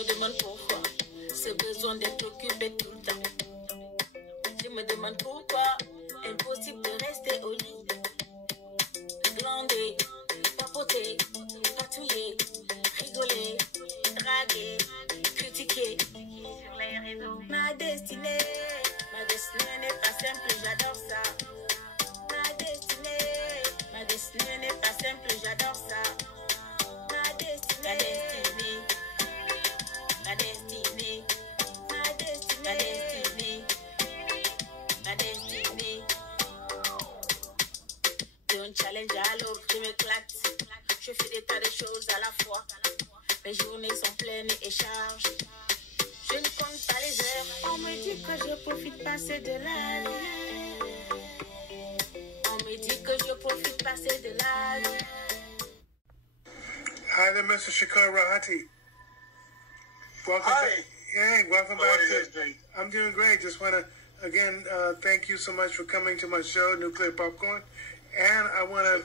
me demande pourquoi. C'est besoin d'être occupé tout le temps. Je me demande pourquoi. Impossible de rester au lit. Glander, papoter, patouiller, rigoler, draguer, critiquer. Sur les réseaux. Ma destinée n'est pas simple, j'adore ça. Ma destinée n'est pas simple, j'adore ça. Ma destinée, ma destinée, ma destinée, ma destinée. D'un challenge à l'autre, je m'éclate. Je fais des tas de choses à la fois. Mes journées sont pleines et chargées. Je ne compte pas les heures. On me dit que je profite passer de la vie. On me dit que je profite passer de la vie. Hi there, Mr. Shakar Rahate. Welcome. Hi. Hey, welcome How back. are you guys doing? I'm doing great. Just want to, again, thank you so much for coming to my show, Nuclear Popcorn. And I want to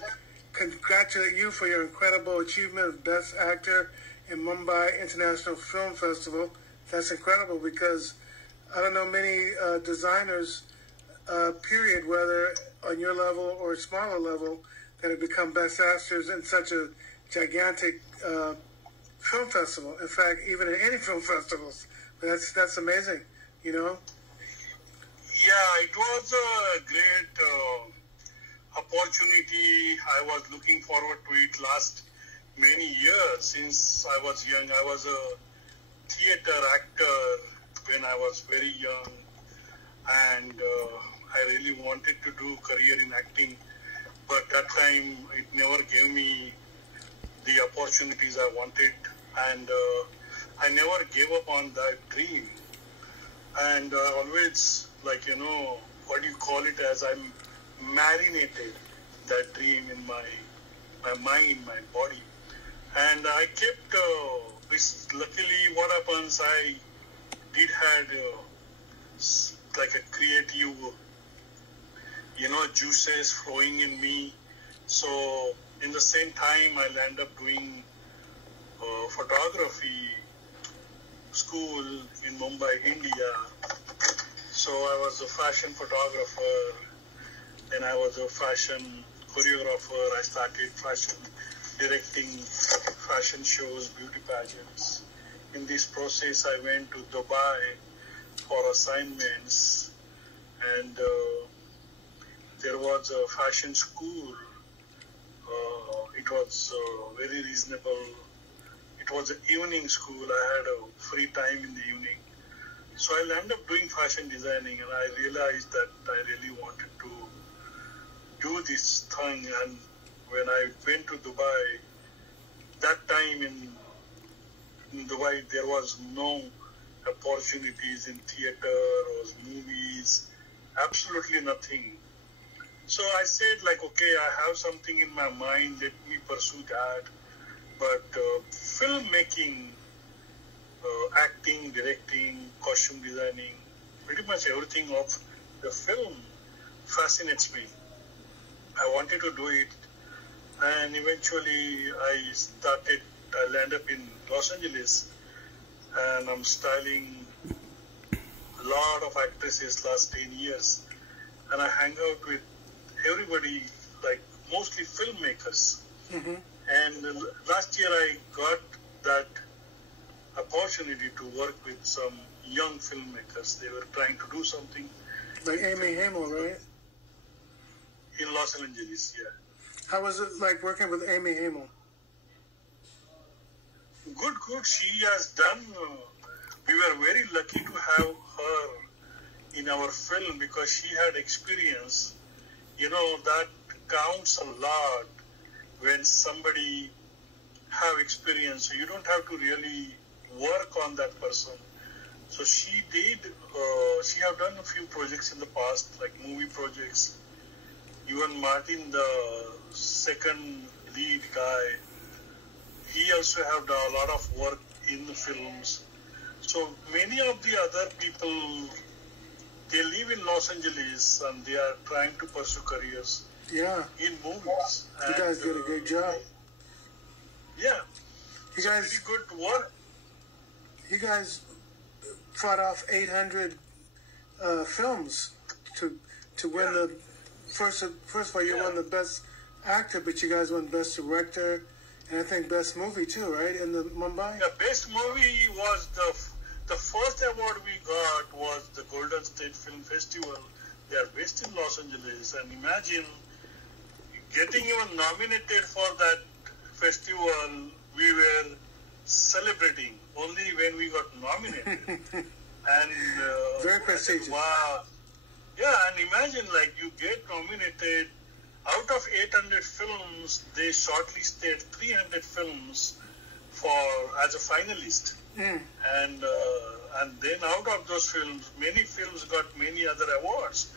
congratulate you for your incredible achievement of Best Actor in Mumbai International Film Festival. That's incredible because I don't know many designers, period, whether on your level or smaller level, that have become best actors in such a gigantic film festival. In fact, even in any film festivals. That's amazing, you know? Yeah, it was a great opportunity. I was looking forward to it last many years. Since I was young, I was a theater actor when I was very young, and I really wanted to do career in acting, but that time it never gave me the opportunities I wanted, and I never gave up on that dream. And always, like, you know, what do you call it, as I'm marinated that dream in my mind, my body. And I kept this. Luckily, what happens, I did had like a creative, you know, juices flowing in me. So in the same time, I'll end up doing photography school in Mumbai, India. So I was a fashion photographer, then I was a fashion choreographer. I started fashion directing fashion shows, beauty pageants. In this process, I went to Dubai for assignments, and there was a fashion school. It was very reasonable. It was an evening school. I had a free time in the evening. So I ended up doing fashion designing, and I realized that I really wanted to do this thing. And when I went to Dubai, that time in Dubai, there was no opportunities in theater or movies, absolutely nothing. So I said, like, okay, I have something in my mind, let me pursue that. But filmmaking, acting, directing, costume designing, pretty much everything of the film fascinates me. I wanted to do it, and eventually I landed up in Los Angeles, and I'm styling a lot of actresses last 10 years, and I hang out with everybody, like mostly filmmakers. Mm-hmm. And last year I got that opportunity to work with some young filmmakers. They were trying to do something. Like Amy Hamel, right? In Los Angeles, yeah. How was it like working with Amy Hamel? Good. She has done, we were very lucky to have her in our film because she had experience. You know, that counts a lot when somebody have experience. So you don't have to really work on that person. So she did, she have done a few projects in the past, like movie projects. Even Martin, the second lead guy, he also have done a lot of work in the films. So many of the other people, they live in Los Angeles and they are trying to pursue careers in movies. You guys did a great job. Yeah. You guys, pretty good work. you guys fought off 800 films to win the first of all, you won the best actor, but you guys won best director and I think best movie too, right? In the Mumbai. The best movie was the first award we got was the Golden State Film Festival. They are based in Los Angeles, and imagine getting even nominated for that festival. We were celebrating only when we got nominated. And very prestigious. Wow. Yeah, and imagine like you get nominated. Out of 800 films, they shortlisted 300 films as a finalist. And then out of those films, many films got many other awards.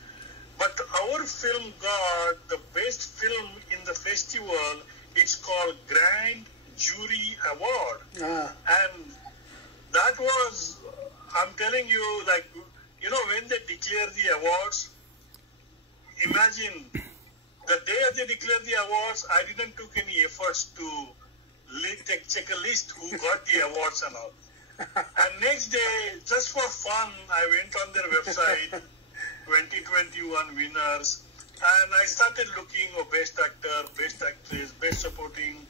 But our film got the best film in the festival. It's called Grand Jury Award. And that was, I'm telling you, like, you know, when they declare the awards, imagine the day they declare the awards, I didn't took any efforts to check a list who got the awards and all. And next day, just for fun, I went on their website, 2021 winners, and I started looking for best actor, best actress, best supporting,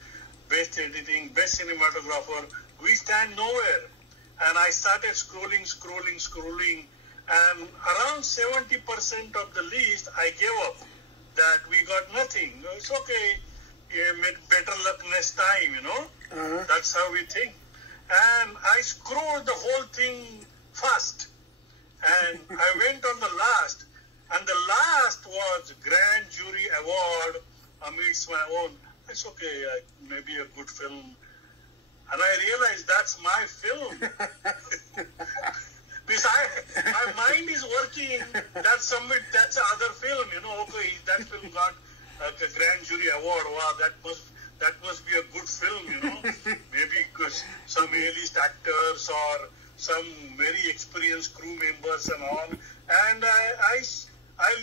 best editing, best cinematographer. We stand nowhere. And I started scrolling, and around 70% of the list, I gave up. That we got nothing. It's okay. Better luck next time, you know. That's how we think. And I scrolled the whole thing fast. And I went on the last. And the last was Grand Jury Award amidst my own. It's okay. Maybe a good film. And I realized that's my film. Because my mind is working, that's another film, you know, okay, that film got a Grand Jury Award, wow, that must be a good film, you know, maybe because some A-list actors or some very experienced crew members and all, and I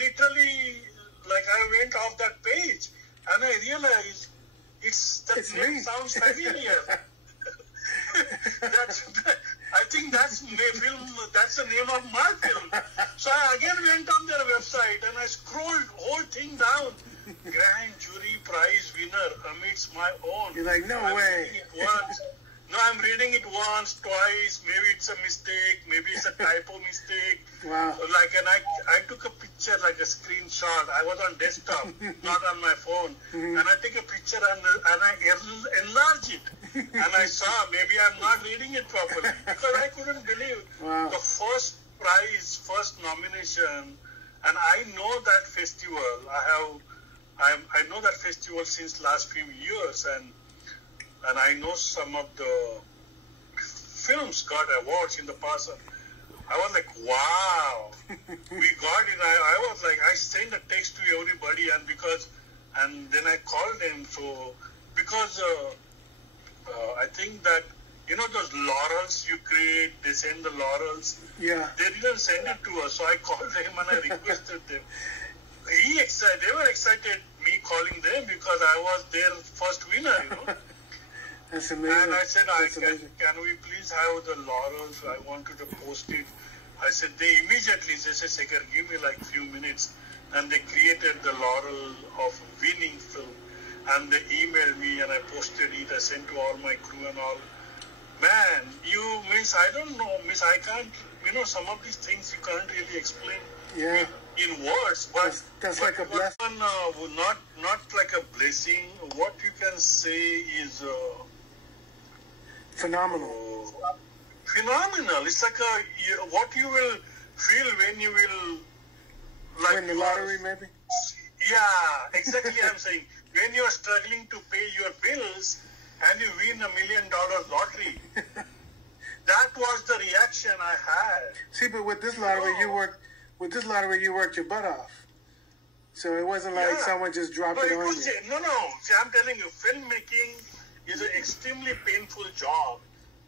literally, like, I went off that page, and I realized that name sounds familiar. I think that's the name of my film. So I again went on their website and I scrolled whole thing down. Grand Jury Prize winner amidst my own. You're like, no way. I'm reading it once, twice. Maybe it's a mistake. Maybe it's a typo mistake. Wow. Like, and I took a picture, like a screenshot. I was on desktop, not on my phone. And I take a picture and I enlarge it. And I saw maybe I'm not reading it properly because I couldn't believe the first prize, first nomination. And I know that festival. I know that festival since last few years, and I know some of the films got awards in the past. I was like, wow, we got it. I was like, I sent a text to everybody, and then I called them. So because I think that, you know, those laurels you create, they send the laurels. Yeah. They didn't send it to us, so I called them and I requested them. They were excited me calling them because I was their first winner, you know. That's amazing. And I said, can we please have the laurels? I wanted to post it. I said, they said, Sekhar, give me like few minutes. And they created the laurel of winning film. And they emailed me and I posted it. I sent to all my crew and all. Man, I don't know, I can't, you know, some of these things you can't really explain in words. But that's like a blessing. Not like a blessing. What you can say is phenomenal. Phenomenal. It's like what you will feel when you will win the lottery, maybe. Yeah, exactly. I'm saying when you are struggling to pay your bills and you win $1 million lottery. That was the reaction I had. See, but with this lottery, you worked your butt off. So it wasn't like someone just dropped it on you. No. See, I'm telling you, filmmaking is an extremely painful job.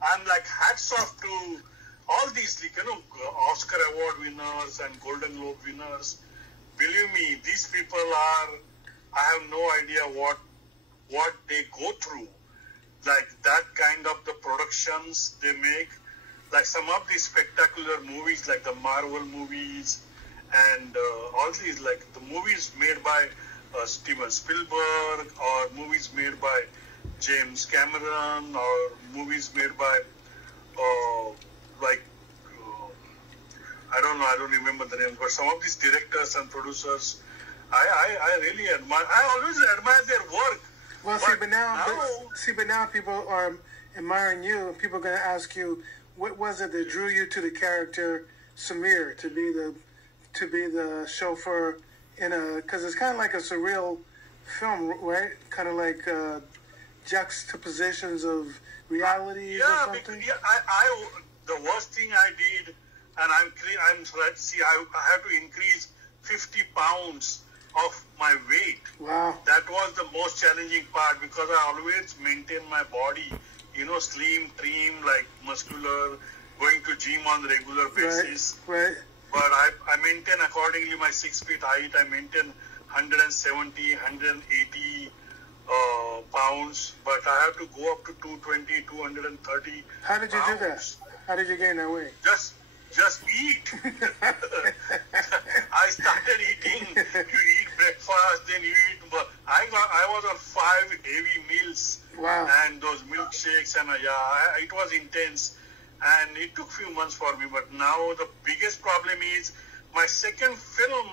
I'm like, hats off to all these, like, you know, Oscar Award winners and Golden Globe winners. Believe me, these people I have no idea what they go through. Like that kind of the productions they make. like some of these spectacular movies, like the Marvel movies, and all these, like the movies made by Steven Spielberg, or movies made by James Cameron, or movies made by like I don't know, I don't remember the names, but some of these directors and producers, I really admire. I always admire their work. Well, but now people are admiring you, and people are going to ask you, what was it that drew you to the character Samir to be the chauffeur in because it's kind of like a surreal film, right? Kind of like juxtapositions of realities or something. I the worst thing I did, and I had to increase 50 pounds of my weight. Wow. That was the most challenging part, because I always maintain my body, slim, trim, like muscular, going to gym on a regular basis. Right. But I maintain accordingly my 6 feet height. I maintain 170, 180 pounds, but I have to go up to 220, 230 How did you do that? How did you gain that weight? Just eat. I started eating. You eat breakfast, then you eat. But I was on 5 heavy meals. Wow. And those milkshakes, and it was intense. And it took few months for me. But now the biggest problem is my second film.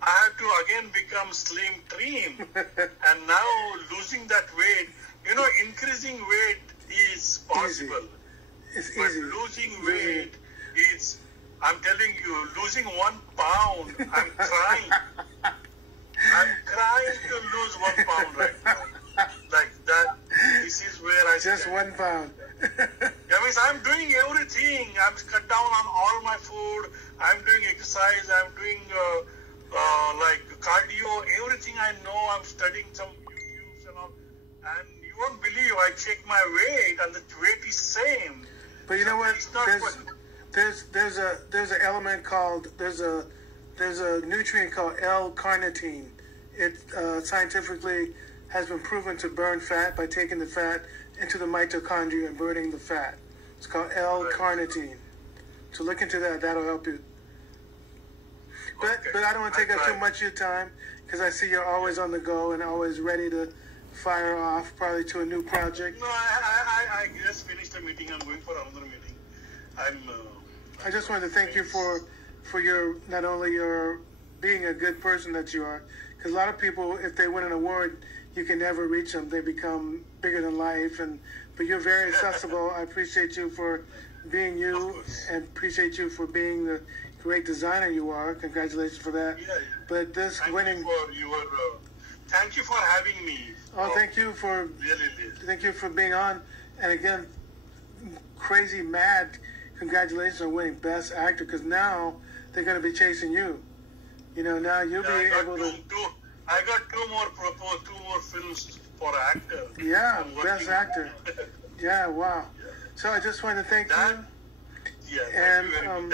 I had to again become slim, trim, and now losing that weight. Increasing weight is possible. It's but easy. Losing weight is, I'm telling you, losing 1 pound, I'm crying. I'm crying to lose 1 pound right now. Like that, this is where I Just stand. 1 pound. That means I'm doing everything. I'm cut down on all my food. I'm doing exercise. I'm doing like cardio. Everything I know. I'm studying some YouTubes and all. And you won't believe, I check my weight, and the weight is same. But you know what? It's not There's an element called there's a nutrient called L-carnitine. It scientifically has been proven to burn fat by taking the fat into the mitochondria and burning the fat. It's called L-carnitine. So look into that. That'll help you. But I don't want to take up too much of your time, because I see you're always on the go and always ready to fire off, probably to a new project. No, I just finished the meeting. I'm going for another meeting. I just wanted to thank you for your, not only your being a good person that you are, because a lot of people, if they win an award, you can never reach them. They become bigger than life, but you're very accessible. I appreciate you for being you, and appreciate you for being the great designer you are. Congratulations for that. Yeah. But this winning. Thank you for having me. Oh, thank you for thank you for being on. And again, crazy mad congratulations on winning Best Actor, because now they're going to be chasing you. Now you'll be able to. I got two more films for actor. Yeah, Best Actor. Yeah, wow. Yeah. So I just want to thank you. Yeah, and thank you very much.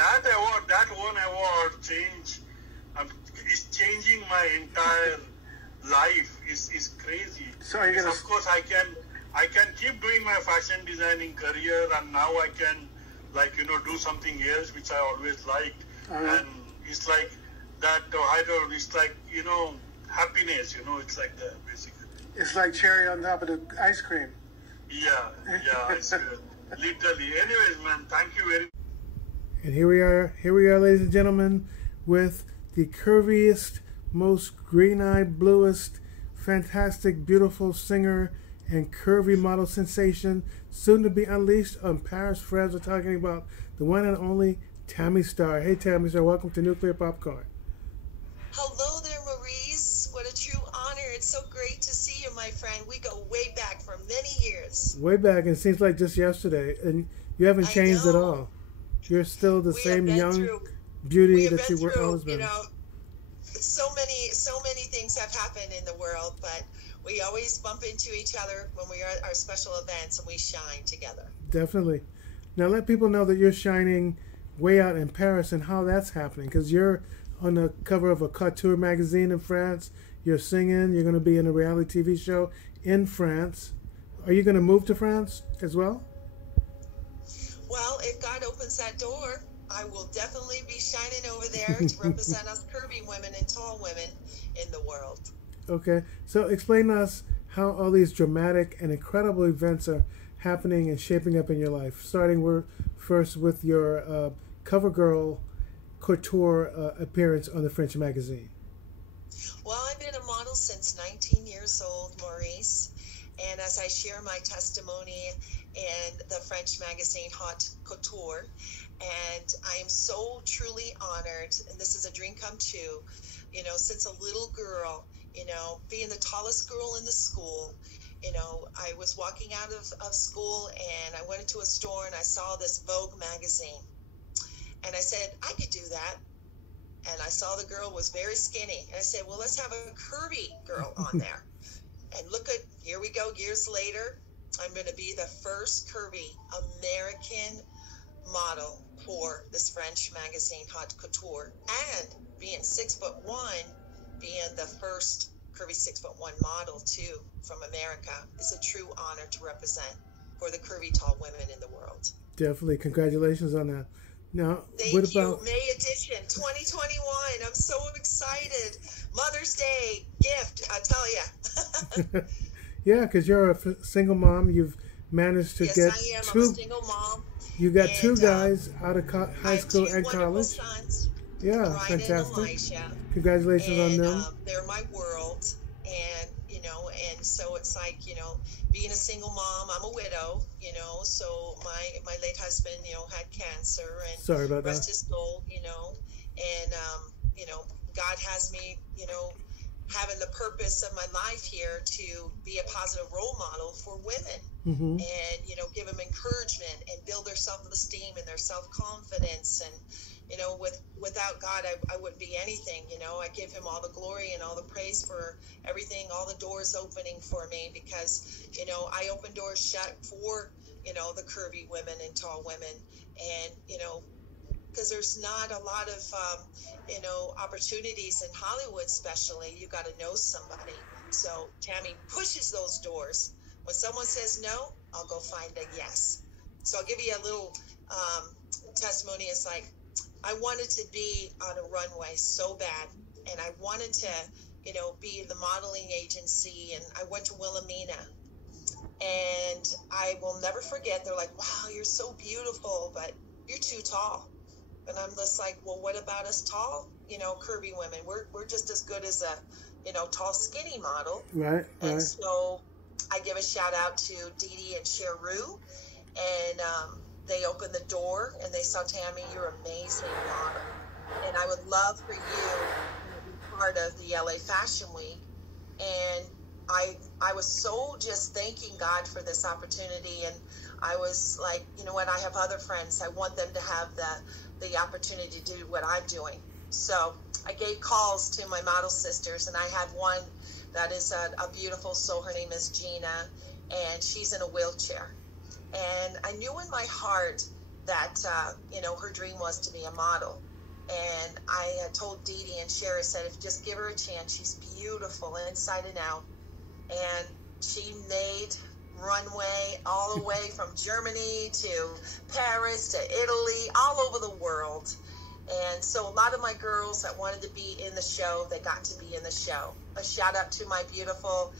That one award is changing my entire life. Is crazy. So are you gonna? Of course, I can keep doing my fashion designing career, and now I can do something else which I always liked, and it's like that. It's like happiness. It's like that basically. It's like cherry on top of the ice cream. Yeah, it's literally. Anyways, man, thank you very much. And here we are, ladies and gentlemen, with the curviest, most green-eyed, bluest, fantastic, beautiful singer and curvy model sensation, soon to be unleashed on Paris, France. We're talking about the one and only Tammy Starr. Hey, Tammy Starr, welcome to Nuclear Popcorn. Hello there, Maurice. What a true honor. It's so great to see you, my friend. We go way back for many years. Way back, and it seems like just yesterday. And you haven't changed at all. You're still the same young beauty that you were always been. So many things have happened in the world, but we always bump into each other when we are at our special events, and we shine together. Definitely. Now let people know that you're shining way out in Paris and how that's happening, because you're on the cover of a couture magazine in France. You're singing. You're going to be in a reality TV show in France. Are you going to move to France as well? Well, if God opens that door, I will definitely be shining over there to represent us curvy women and tall women in the world. Okay, so explain to us how all these dramatic and incredible events are happening and shaping up in your life. Starting first with your CoverGirl couture appearance on the French magazine. Well, I've been a model since 19 years old, Maurice. And as I share my testimony in the French magazine Haute Couture, and I am so truly honored, and this is a dream come true, you know, since a little girl, you know, being the tallest girl in the school, you know, I was walking out of school and I went into a store and I saw this Vogue magazine. And I said, I could do that. And I saw the girl was very skinny. And I said, well, let's have a curvy girl on there. And look at, here we go, years later, I'm going to be the first curvy American model for this French magazine, Haute Couture. And being 6'1", being the first curvy 6'1" model too from America is a true honor to represent for the curvy tall women in the world. Definitely. Congratulations on that. Now, Thank what you. about May edition 2021. I'm so excited. Mother's Day gift, I tell you. Yeah, because you're a single mom. You've managed to yes, get I am. two. I'm a single mom. You got and, two guys out of high school I have and two wonderful college. Sons, Yeah, Ryan fantastic. and Elijah. Congratulations on And them. they're my world. And, you know, and so it's like, you know, being a single mom, I'm a widow, you know, so my late husband, you know, had cancer and Sorry about rest that. his soul, you know, and, you know, God has me, you know, having the purpose of my life here to be a positive role model for women and, you know, give them encouragement and build their self-esteem and their self-confidence. And, you know, without God, I wouldn't be anything. You know, I give him all the glory and all the praise for everything, all the doors opening for me because, you know, I open doors shut for, you know, the curvy women and tall women. And, you know, because there's not a lot of, you know, opportunities in Hollywood, especially. You got to know somebody. So Tammy pushes those doors. When someone says no, I'll go find a yes. So I'll give you a little testimony. It's like, I wanted to be on a runway so bad, and I wanted to, you know, be in the modeling agency, and I went to Wilhelmina, and I will never forget, they're like, wow, you're so beautiful, but you're too tall. And I'm just like, well, what about us tall, you know, curvy women? We're just as good as a, you know, tall, skinny model. Right. And so I give a shout out to Dee Dee and Cheru, and they opened the door and they saw, Tammy, you're amazing model, and I would love for you to be part of the LA Fashion Week. And I was so just thanking God for this opportunity, and I was like, you know what, I have other friends. I want them to have the opportunity to do what I'm doing. So I gave calls to my model sisters, and I had one that is a beautiful soul. Her name is Gina, and she's in a wheelchair. And I knew in my heart that, you know, her dream was to be a model. And I told Dee Dee and Sherry, said, if just give her a chance, she's beautiful inside and out. And she made runway all the way from Germany to Paris to Italy, all over the world. And so a lot of my girls that wanted to be in the show, they got to be in the show. A shout out to my beautiful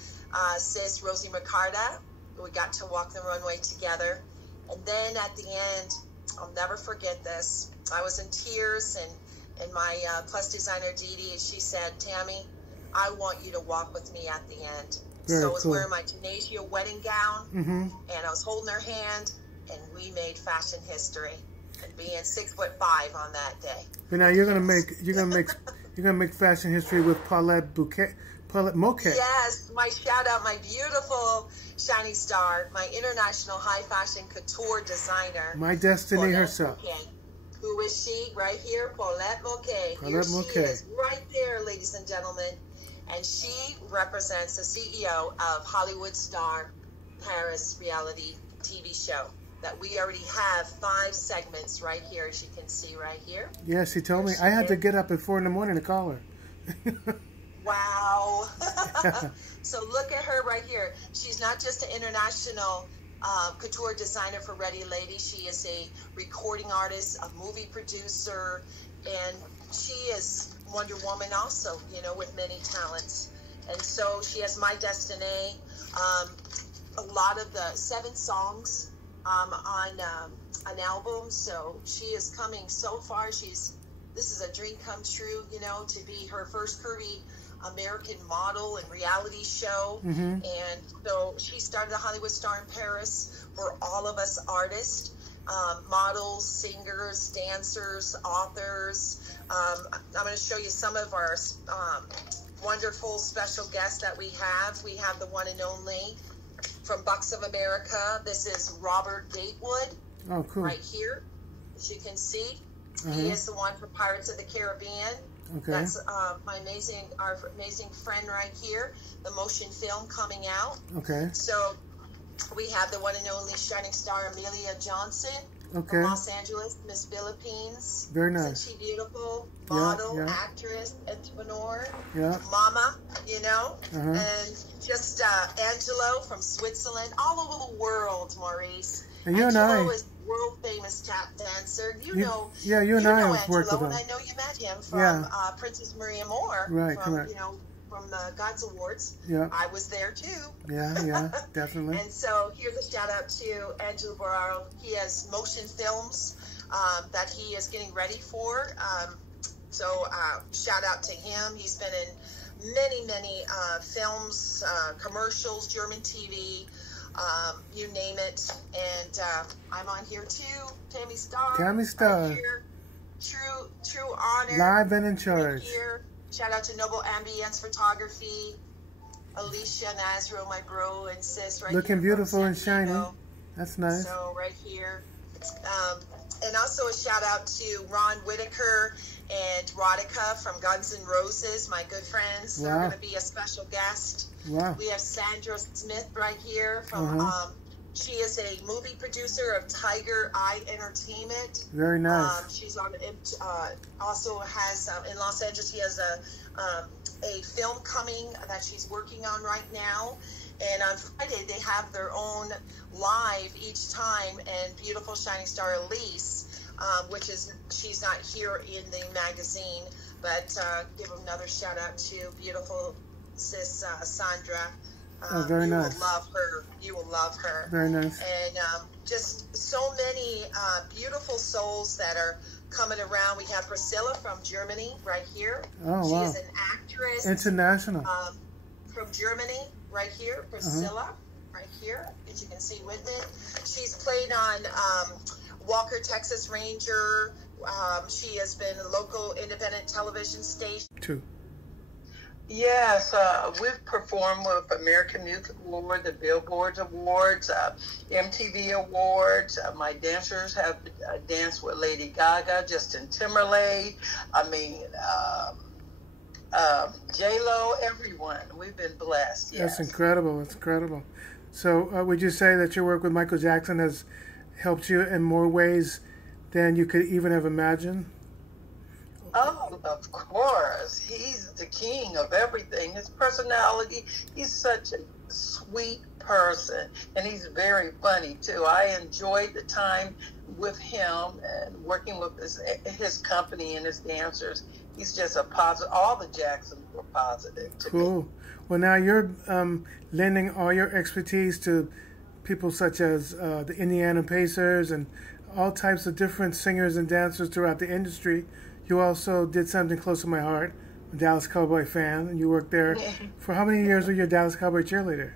sis, Rosie Mercada. We got to walk the runway together. And then at the end, I'll never forget this. I was in tears, and my plus designer, Dee Dee, she said, Tammy, I want you to walk with me at the end. Very so I was cool. wearing my Tunisia wedding gown, and I was holding her hand, and we made fashion history. And being 6'5" on that day. But now you're gonna make fashion history with Paulette Moquet. Yes, my shout out, my beautiful shiny star, my international high fashion couture designer. My destiny Paulette herself. Moquet. Who is she? Right here, Paulette Moquet. Paulette She Moquet. is right there, ladies and gentlemen. And she represents the CEO of Hollywood Star Paris reality TV show that we already have 5 segments right here, as you can see right here. Yeah, she told me. I had to get up at 4 in the morning to call her. Wow. So look at her right here. She's not just an international couture designer for Ready Lady. She is a recording artist, a movie producer, and she is Wonder Woman also, you know, with many talents. And so she has My Destiny, a lot of the 7 songs on an album. So she is coming so far. This is a dream come true, you know, to be her first curvy American model and reality show. Mm-hmm. And so she started a Hollywood Star in Paris for all of us artists, models, singers, dancers, authors. I'm going to show you some of our wonderful special guests that we have. We have the one and only from Bucks of America. This is Robert Gatewood. Oh, cool. Right here, as you can see. He is the one for Pirates of the Caribbean. Okay. That's our amazing friend right here. The motion film coming out. Okay. So we have the one and only shining star Amelia Johnson. Okay. From Los Angeles, Miss Philippines. Very nice. Isn't she beautiful? Model, yeah. actress, entrepreneur, Yeah. mama, you know, Uh-huh. and just Angelo from Switzerland, all over the world, Maurice. And you and Angelo I- is world famous tap dancer. You You- know, yeah, you and I have Angelo, worked with and him. I know you met him from Yeah. Princess Maria Moore. Right, from, correct. You know, from the Gods Awards. Yeah. I was there too. Yeah, definitely. And so here's a shout out to Angelo Borraro. He has motion films that he is getting ready for. So shout out to him. He's been in many films, commercials, German TV, you name it. And I'm on here too. Tammy Starr. Tammy Starr. Right here. True honor. Live and in Right charge. here. Shout out to Noble Ambience Photography. Alicia Nazro, my bro and sis, right Looking here from beautiful and San shiny. Diego. That's nice. So right here. And also a shout out to Ron Whitaker and Rodica from Guns N' Roses, my good friends. They're Wow. going to be a special guest. Wow. We have Sandra Smith right here from, she is a movie producer of Tiger Eye Entertainment. Very nice. She's on, also has, in Los Angeles, she has a film coming that she's working on right now. And on Friday, they have their own live each time. And beautiful shining star Elise, which is, she's not here in the magazine, but give another shout out to beautiful sis Sandra. Very you nice. will love her. You will love her. Very nice. And just so many beautiful souls that are coming around. We have Priscilla from Germany right here. Oh, she wow. is an actress. International. From Germany right here. Priscilla right here, as you can see with it. She's played on Walker, Texas Ranger. She has been a local independent television station. Two. Yes, we've performed with American Music Award, the Billboard Awards, MTV Awards. My dancers have danced with Lady Gaga, Justin Timberlake. I mean, J-Lo, everyone. We've been blessed. Yes. That's incredible. That's incredible. So would you say that your work with Michael Jackson has helped you in more ways than you could even have imagined? Oh, of course. He's the king of everything. His personality, he's such a sweet person. And he's very funny, too. I enjoyed the time with him and working with his company and his dancers. He's just a positive. All the Jacksons were positive to me. Cool. Well, now you're lending all your expertise to people such as the Indiana Pacers and all types of different singers and dancers throughout the industry. You also did something close to my heart. I'm a Dallas Cowboy fan, and you worked there. For how many years were you a Dallas Cowboy cheerleader?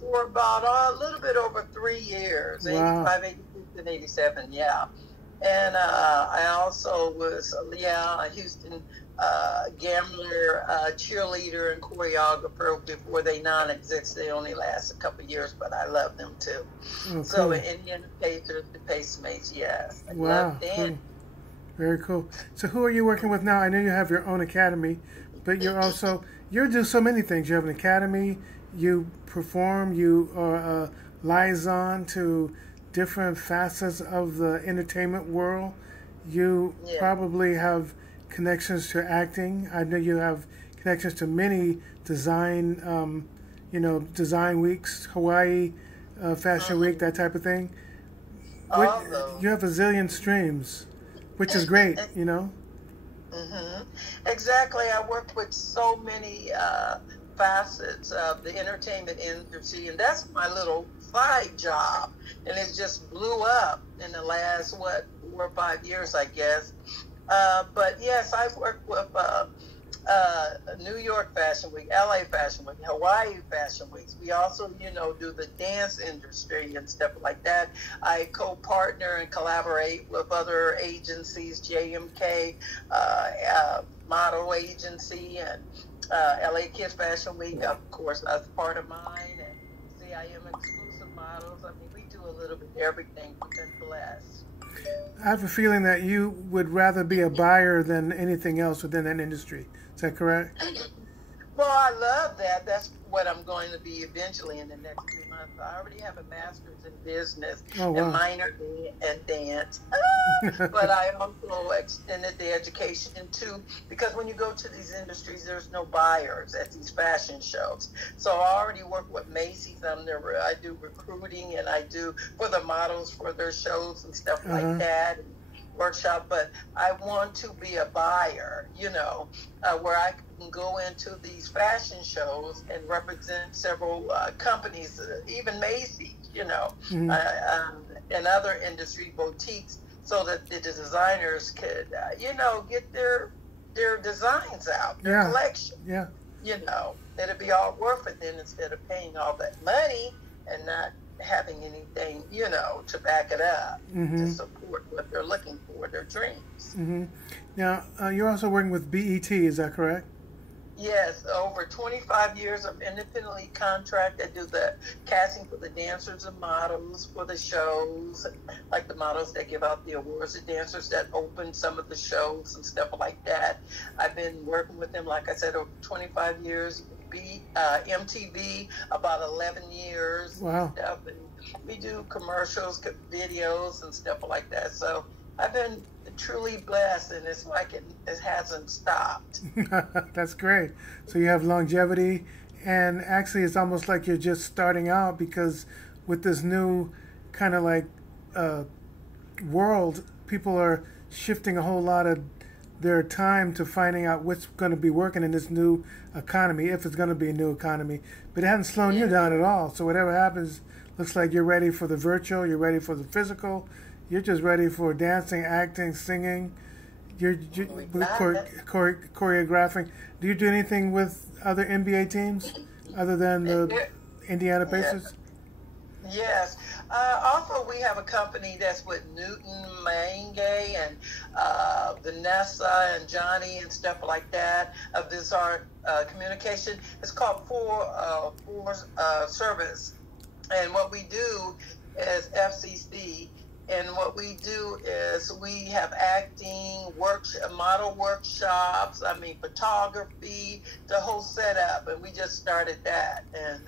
For about a little bit over 3 years, Wow. 85, 86, and 87, yeah. And I also was, a Houston Gambler cheerleader and choreographer before they non-exist. They only last a couple of years, but I love them too. Oh, So cool. Indian Pacers, the Pacemates, yes. I Wow, love them. cool. Very cool. So who are you working with now? I know you have your own academy, but you do so many things. You have an academy, you perform, you are a liaison to different facets of the entertainment world. You probably have connections to acting. I know you have connections to many design, design weeks, Hawaii, Fashion Week, that type of thing. All those. You have a zillion streams, which is great, you know? Exactly. I work with so many facets of the entertainment industry, and that's my little side job. And it just blew up in the last, 4 or 5 years, I guess. But yes, I've worked with New York Fashion Week, LA Fashion Week, Hawaii Fashion Weeks. We also, do the dance industry and stuff like that. I co-partner and collaborate with other agencies, JMK Model Agency and LA Kids Fashion Week. Of course, that's part of mine. And CIM Exclusive Models. I mean, we do a little bit of everything. We've been blessed. I have a feeling that you would rather be a buyer than anything else within that industry. Is that correct? Well, I love that. That's what I'm going to be eventually in the next 3 months. I already have a master's in business and minor in dance. But I also extended the education too, because when you go to these industries, there's no buyers at these fashion shows. So I already work with Macy's. I do recruiting, and I do for the models for their shows and stuff like that. Workshop, but I want to be a buyer, where I can go into these fashion shows and represent several companies, even Macy's, and other industry boutiques, so that the designers could, get their designs out, their collection. Yeah. It'd be all worth it then, instead of paying all that money and not having anything, to back it up, to support what they're looking for, their dreams. Now, you're also working with BET, is that correct? Yes, over 25 years of independently contract. I do the casting for the dancers and models for the shows, like the models that give out the awards, the dancers that open some of the shows and stuff like that. I've been working with them, like I said, over 25 years. MTV about 11 years. Wow. And stuff. And we do commercials, videos, and stuff like that. So I've been truly blessed, and it's like it hasn't stopped. That's great. So you have longevity, and actually it's almost like you're just starting out, because with this new kind of like world, people are shifting a whole lot of their time to finding out what's going to be working in this new economy, if it's going to be a new economy. But it hasn't slowed you down at all. So whatever happens, looks like you're ready for the virtual, you're ready for the physical, you're just ready for dancing, acting, singing, you're choreographing. Do you do anything with other NBA teams other than the Indiana Pacers? Yes. Also, we have a company that's with Newton Mange and Vanessa and Johnny and stuff like that of this art communication. It's called For Service. And what we do is FCC. And what we do is we have acting, model workshops, photography, the whole setup. And we just started that. And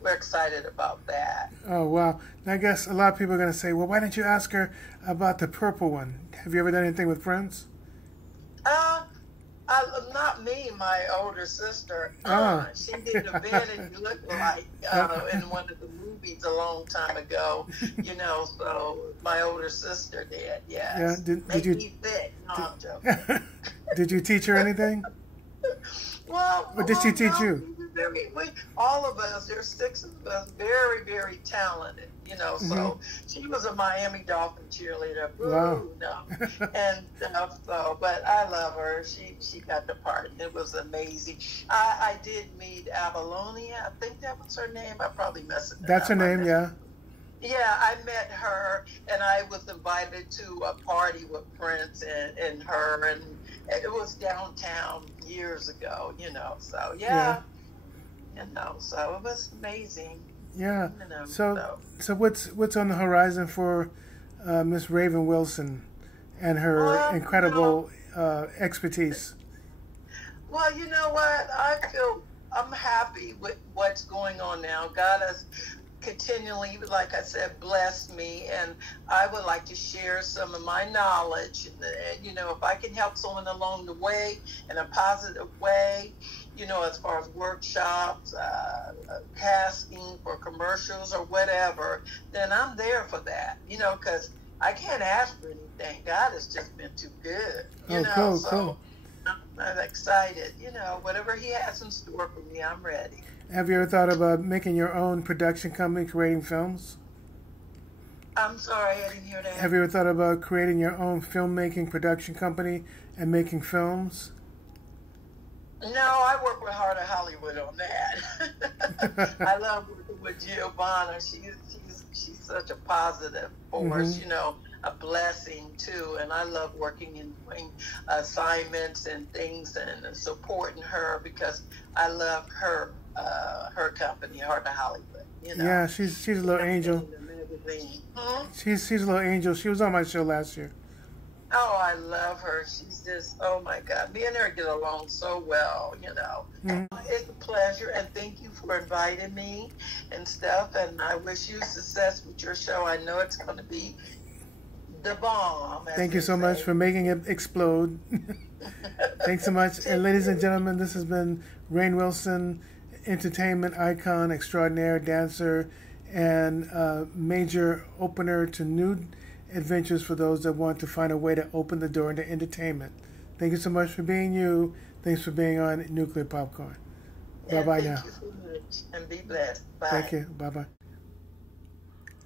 we're excited about that. Oh, wow. And I guess a lot of people are going to say, well, why didn't you ask her about the purple one? Have you ever done anything with Prince? Not me, my older sister. She did a vintage look-alike in one of the movies a long time ago, so my older sister did, yes. Yeah, did you, me fit. No, I'm joking. Did you teach her anything? Well, or did she teach you? All of us, there's 6 of us, very, very talented, so she was a Miami Dolphin cheerleader. Wow. And but I love her. She got the part. It was amazing. I did meet Avalonia. I think that was her name. I probably messed it up. That's her name, yeah. Yeah, I met her, and I was invited to a party with Prince and her, and it was downtown years ago, so yeah. So it was amazing. Yeah. So what's on the horizon for Miss Raven Wilson and her incredible expertise? Well, you know what? I'm happy with what's going on now. God has continually, like I said, blessed me, and I would like to share some of my knowledge. And if I can help someone along the way in a positive way, as far as workshops, casting for commercials or whatever, then I'm there for that, because I can't ask for anything. God has just been too good, Cool, so cool. I'm excited, whatever he has in store for me, I'm ready. Have you ever thought about making your own production company, creating films? I'm sorry, I didn't hear that. Have you ever thought about creating your own filmmaking production company and making films? No, I work with Heart of Hollywood on that. I love working with Giovanna. She's such a positive force, a blessing too. And I love working and doing assignments and things and supporting her because I love her company, Heart of Hollywood. Yeah, she's a little angel. She's a little angel. She was on my show last year. Oh, I love her. She's just, oh my God. Me and her get along so well, It's a pleasure, and thank you for inviting me and stuff, and I wish you success with your show. I know it's going to be the bomb. Thank you so much for making it explode. Thanks so much. And ladies and gentlemen, this has been Rainn Wilson, entertainment icon, extraordinaire, dancer, and major opener to new adventures for those that want to find a way to open the door into entertainment. Thank you so much for being you. Thanks for being on Nuclear Popcorn. Bye-bye now. Thank you so much, and be blessed. Bye. Thank you. Bye-bye.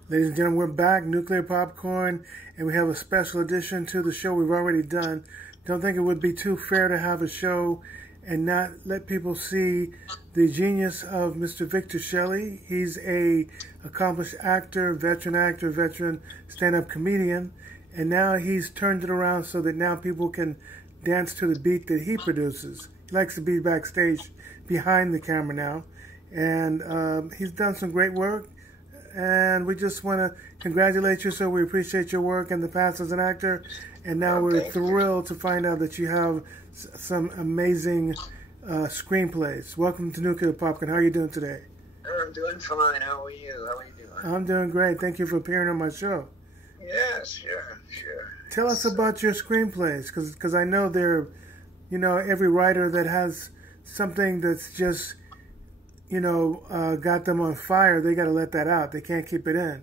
Ladies and gentlemen, we're back, Nuclear Popcorn, and we have a special addition to the show we've already done. Don't think it would be too fair to have a show and not let people see the genius of Mr. Victor Shelley. He's a accomplished actor, veteran stand-up comedian, and now he's turned it around so that now people can dance to the beat that he produces. He likes to be backstage behind the camera now, and he's done some great work, and we just want to congratulate you. So we appreciate your work in the past as an actor, and now we're thrilled to find out that you have some amazing screenplays. Welcome to Nuclear Popcorn. How are you doing today? I'm doing fine. How are you? How are you doing? I'm doing great. Thank you for appearing on my show. Yes, sure. Tell us about your screenplays, because I know they're, every writer that has something that's just, got them on fire, they got to let that out. They can't keep it in.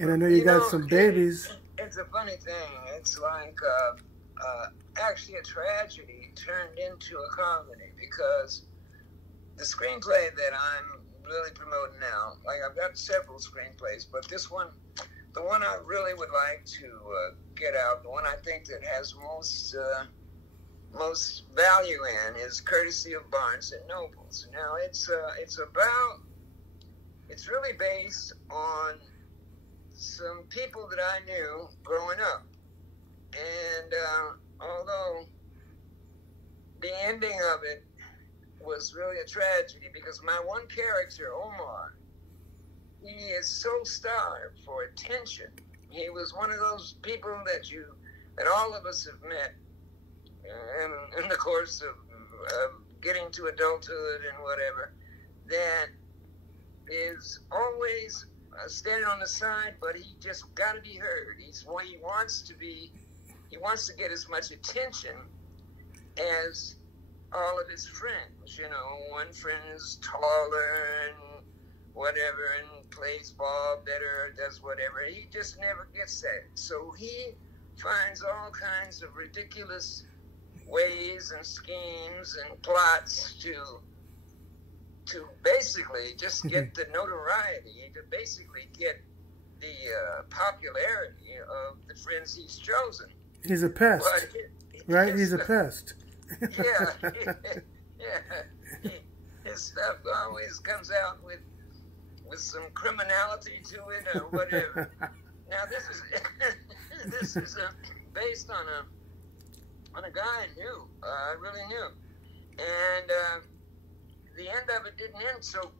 And I know you got some babies. It's a funny thing. It's like actually a tragedy turned into a comedy, because the screenplay that I'm really promoting now, like I've got several screenplays, but this one, the one I really would like to get out, the one I think that has most value in, is courtesy of Barnes and Nobles. Now it's really based on some people that I knew growing up, and although the ending of it was really a tragedy, because my one character, Omar, he is so starved for attention. He was one of those people that all of us have met in the course of getting to adulthood and whatever, that is always standing on the side, but he just got to be heard. He wants to get as much attention as all of his friends. One friend is taller and whatever and plays ball better, does whatever. He just never gets that. So he finds all kinds of ridiculous ways and schemes and plots to basically just get the notoriety, to basically get the popularity of the friends he's chosen. He's a pest, right? He's a pest. Yeah. His stuff always comes out with some criminality to it or whatever. Now this is based on a guy I knew. I really knew, and the end of it didn't end so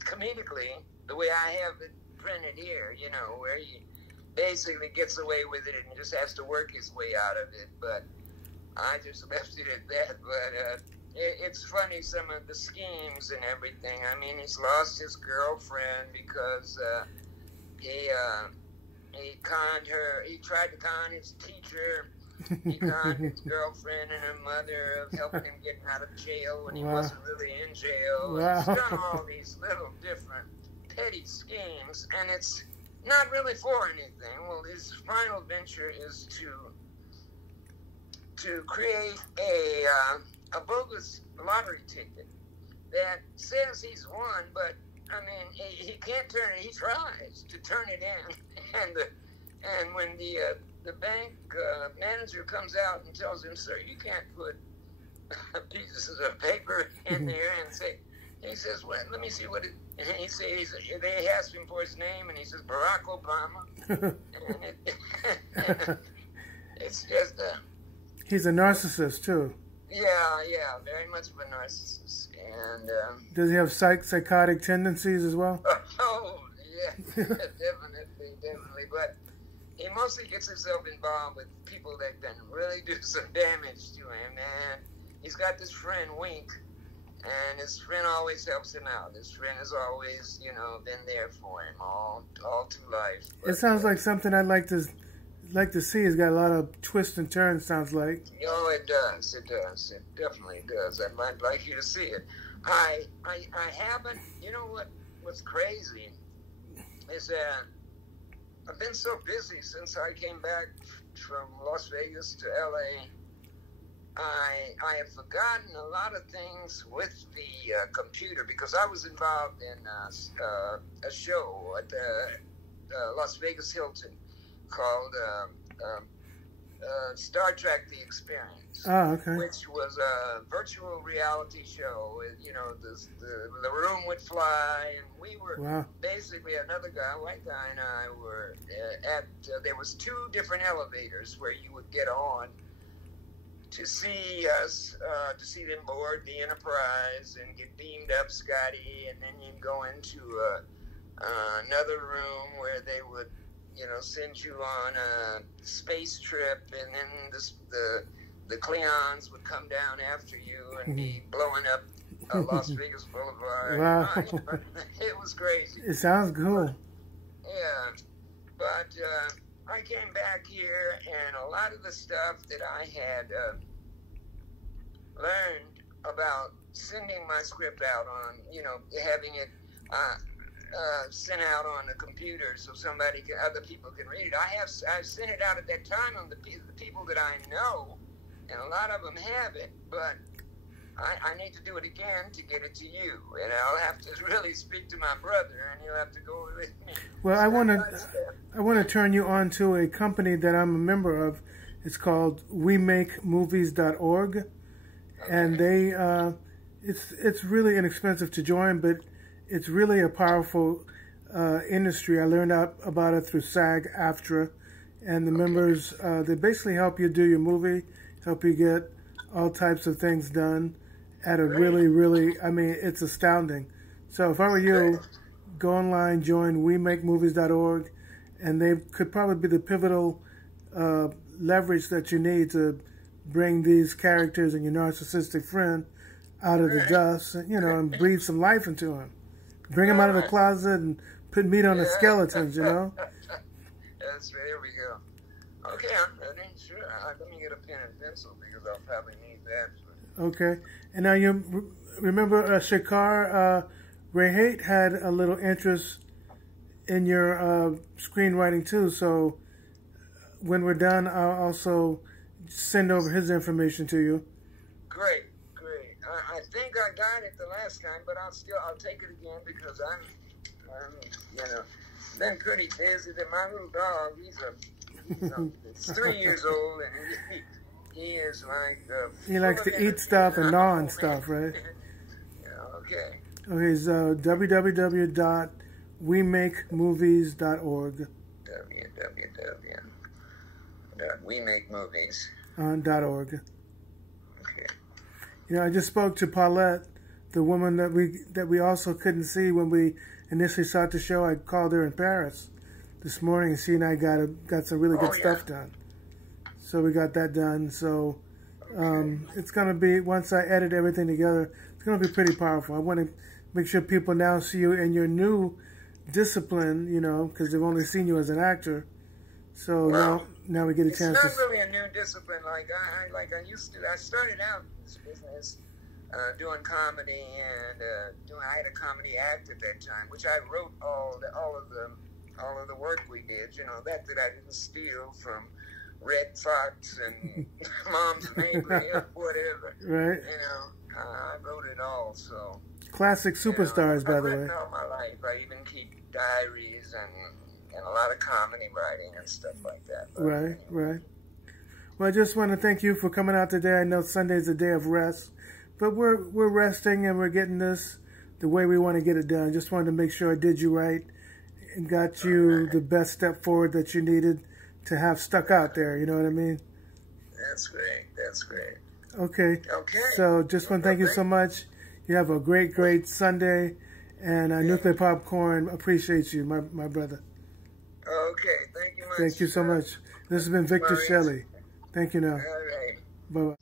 comedically the way I have it printed here. Where he basically gets away with it and just has to work his way out of it. But I just left it at that. But it's funny, some of the schemes and everything. I mean, he's lost his girlfriend because he conned her. He tried to con his teacher He conned his girlfriend and her mother of helping him get out of jail when he wasn't really in jail. Wow. He's done all these little different petty schemes, and it's not really for anything. Well, his final venture is to create a bogus lottery ticket that says he's won, but I mean he can't turn it. He tries to turn it in, and when the bank manager comes out and tells him, "Sir, you can't put pieces of paper in there," and he says, "Well, let me see what it." And he says, they asked him for his name, and he says Barack Obama, and it's just he's a narcissist too. Yeah, very much of a narcissist. And does he have psychotic tendencies as well? Oh, yeah, definitely. But he mostly gets himself involved with people that can really do some damage to him. And he's got this friend, Wink, and his friend always helps him out. His friend has always, been there for him all through life. But, it sounds like something I'd like to see. It's got a lot of twists and turns, sounds like. Oh, it does. It definitely does. I'd like you to see it. I haven't. You know what's crazy is that I've been so busy since I came back from Las Vegas to LA. I have forgotten a lot of things with the computer because I was involved in a show at the Las Vegas Hilton called Star Trek: The Experience. Oh, okay. Which was a virtual reality show. The room would fly, and we were basically another guy, a white guy, and I were there was 2 different elevators where you would get on to see us, to see them board the Enterprise and get beamed up, Scotty, and then you'd go into another room where they would send you on a space trip, and then the Klingons would come down after you and be blowing up Las Vegas Boulevard. Wow. It was crazy. It sounds cool. Yeah, but I came back here, and a lot of the stuff that I had learned about sending my script out on, having it sent out on the computer so other people can read it. I've sent it out at that time on the people that I know, and a lot of them have it, but I need to do it again to get it to you, and I'll have to really speak to my brother, and he'll have to go with me. Well, I want to turn you on to a company that I'm a member of. It's called WeMakeMovies.org, okay. And they it's really inexpensive to join, but it's really a powerful industry. I learned out about it through SAG-AFTRA, and the members they basically help you do your movie, help you get all types of things done at a really, I mean, it's astounding. So if I were you, go online, join WeMakeMovies.org, and they could probably be the pivotal leverage that you need to bring these characters and your narcissistic friend out of the dust, and breathe some life into them. Bring them out of the closet and put meat on the skeletons, That's there we go. Okay, I'm ready. Sure. Let me get a pen and pencil because I'll probably need that. Okay. And now you remember Shakar Rahate had a little interest in your screenwriting too. So when we're done, I'll also send over his information to you. Great. I think I got it the last time, but I'll take it again because I'm been pretty busy. My little dog, he's 3 years old, and he is like he likes to eat stuff and gnaw and stuff, right? Okay. Okay, it's www.wemakemovies.org. www.wemakemovies.org. Okay. I just spoke to Paulette, the woman that we also couldn't see when we initially saw the show. I called her in Paris this morning, and she and I got some really good stuff done. So we got that done. So it's going to be, once I edit everything together, it's going to be pretty powerful. I want to make sure people now see you in your new discipline, because they've only seen you as an actor. So now we get a chance It's to. not really a new discipline. I used to. I started out in this business doing comedy and I had a comedy act at that time, which I wrote all of the work we did. You know, that I didn't steal from Red Fox and Mom's Neighbor, whatever. Right. You know, I wrote it all. So classic superstars, by the way. I've written all my life. I even keep diaries and a lot of comedy writing and stuff like that. But right, right. Well, I just want to thank you for coming out today. I know Sunday's a day of rest, but we're resting and we're getting this the way we want to get it done. Just wanted to make sure I did you right and got you the best step forward that you needed to have stuck out there. You know what I mean? That's great. That's great. Okay. Okay. So just want to thank you so much. You have a great, great Sunday. And Nuclear Popcorn appreciates you, my brother. Okay. Thank you much. Thank you so much. This has been Victor Maurice. Shelley. Thank you now. All right. Bye-bye.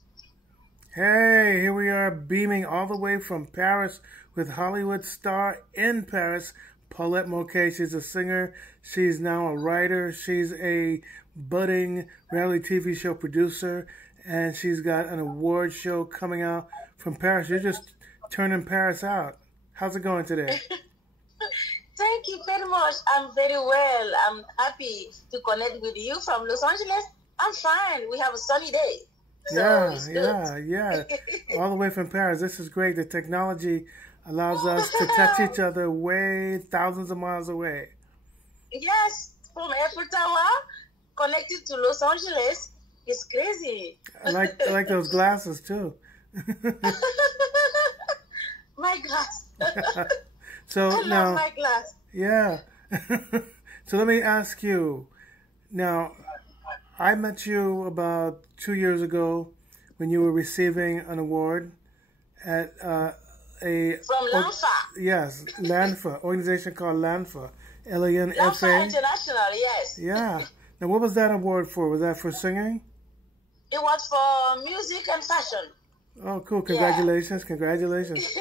Hey, here we are beaming all the way from Paris with Hollywood star in Paris, Paulette Moquet. She's a singer. She's now a writer. She's a budding reality TV show producer. And she's got an award show coming out from Paris. You're just turning Paris out. How's it going today? Thank you very much. I'm very well. I'm happy to connect with you from Los Angeles. I'm fine. We have a sunny day. So yeah. All the way from Paris. This is great. The technology allows us to touch each other way thousands of miles away. Yes, from Eiffel Tower connected to Los Angeles. It's crazy. I like those glasses too. My glass. So I love my glass. Yeah. So let me ask you. Now, I met you about 2 years ago when you were receiving an award at from LANFA. Yes, LANFA, organization called LANFA, LANFA. LANFA International, yes. Yeah. Now, what was that award for? Was that for singing? It was for music and fashion. Oh, cool. Congratulations. Yeah. Congratulations.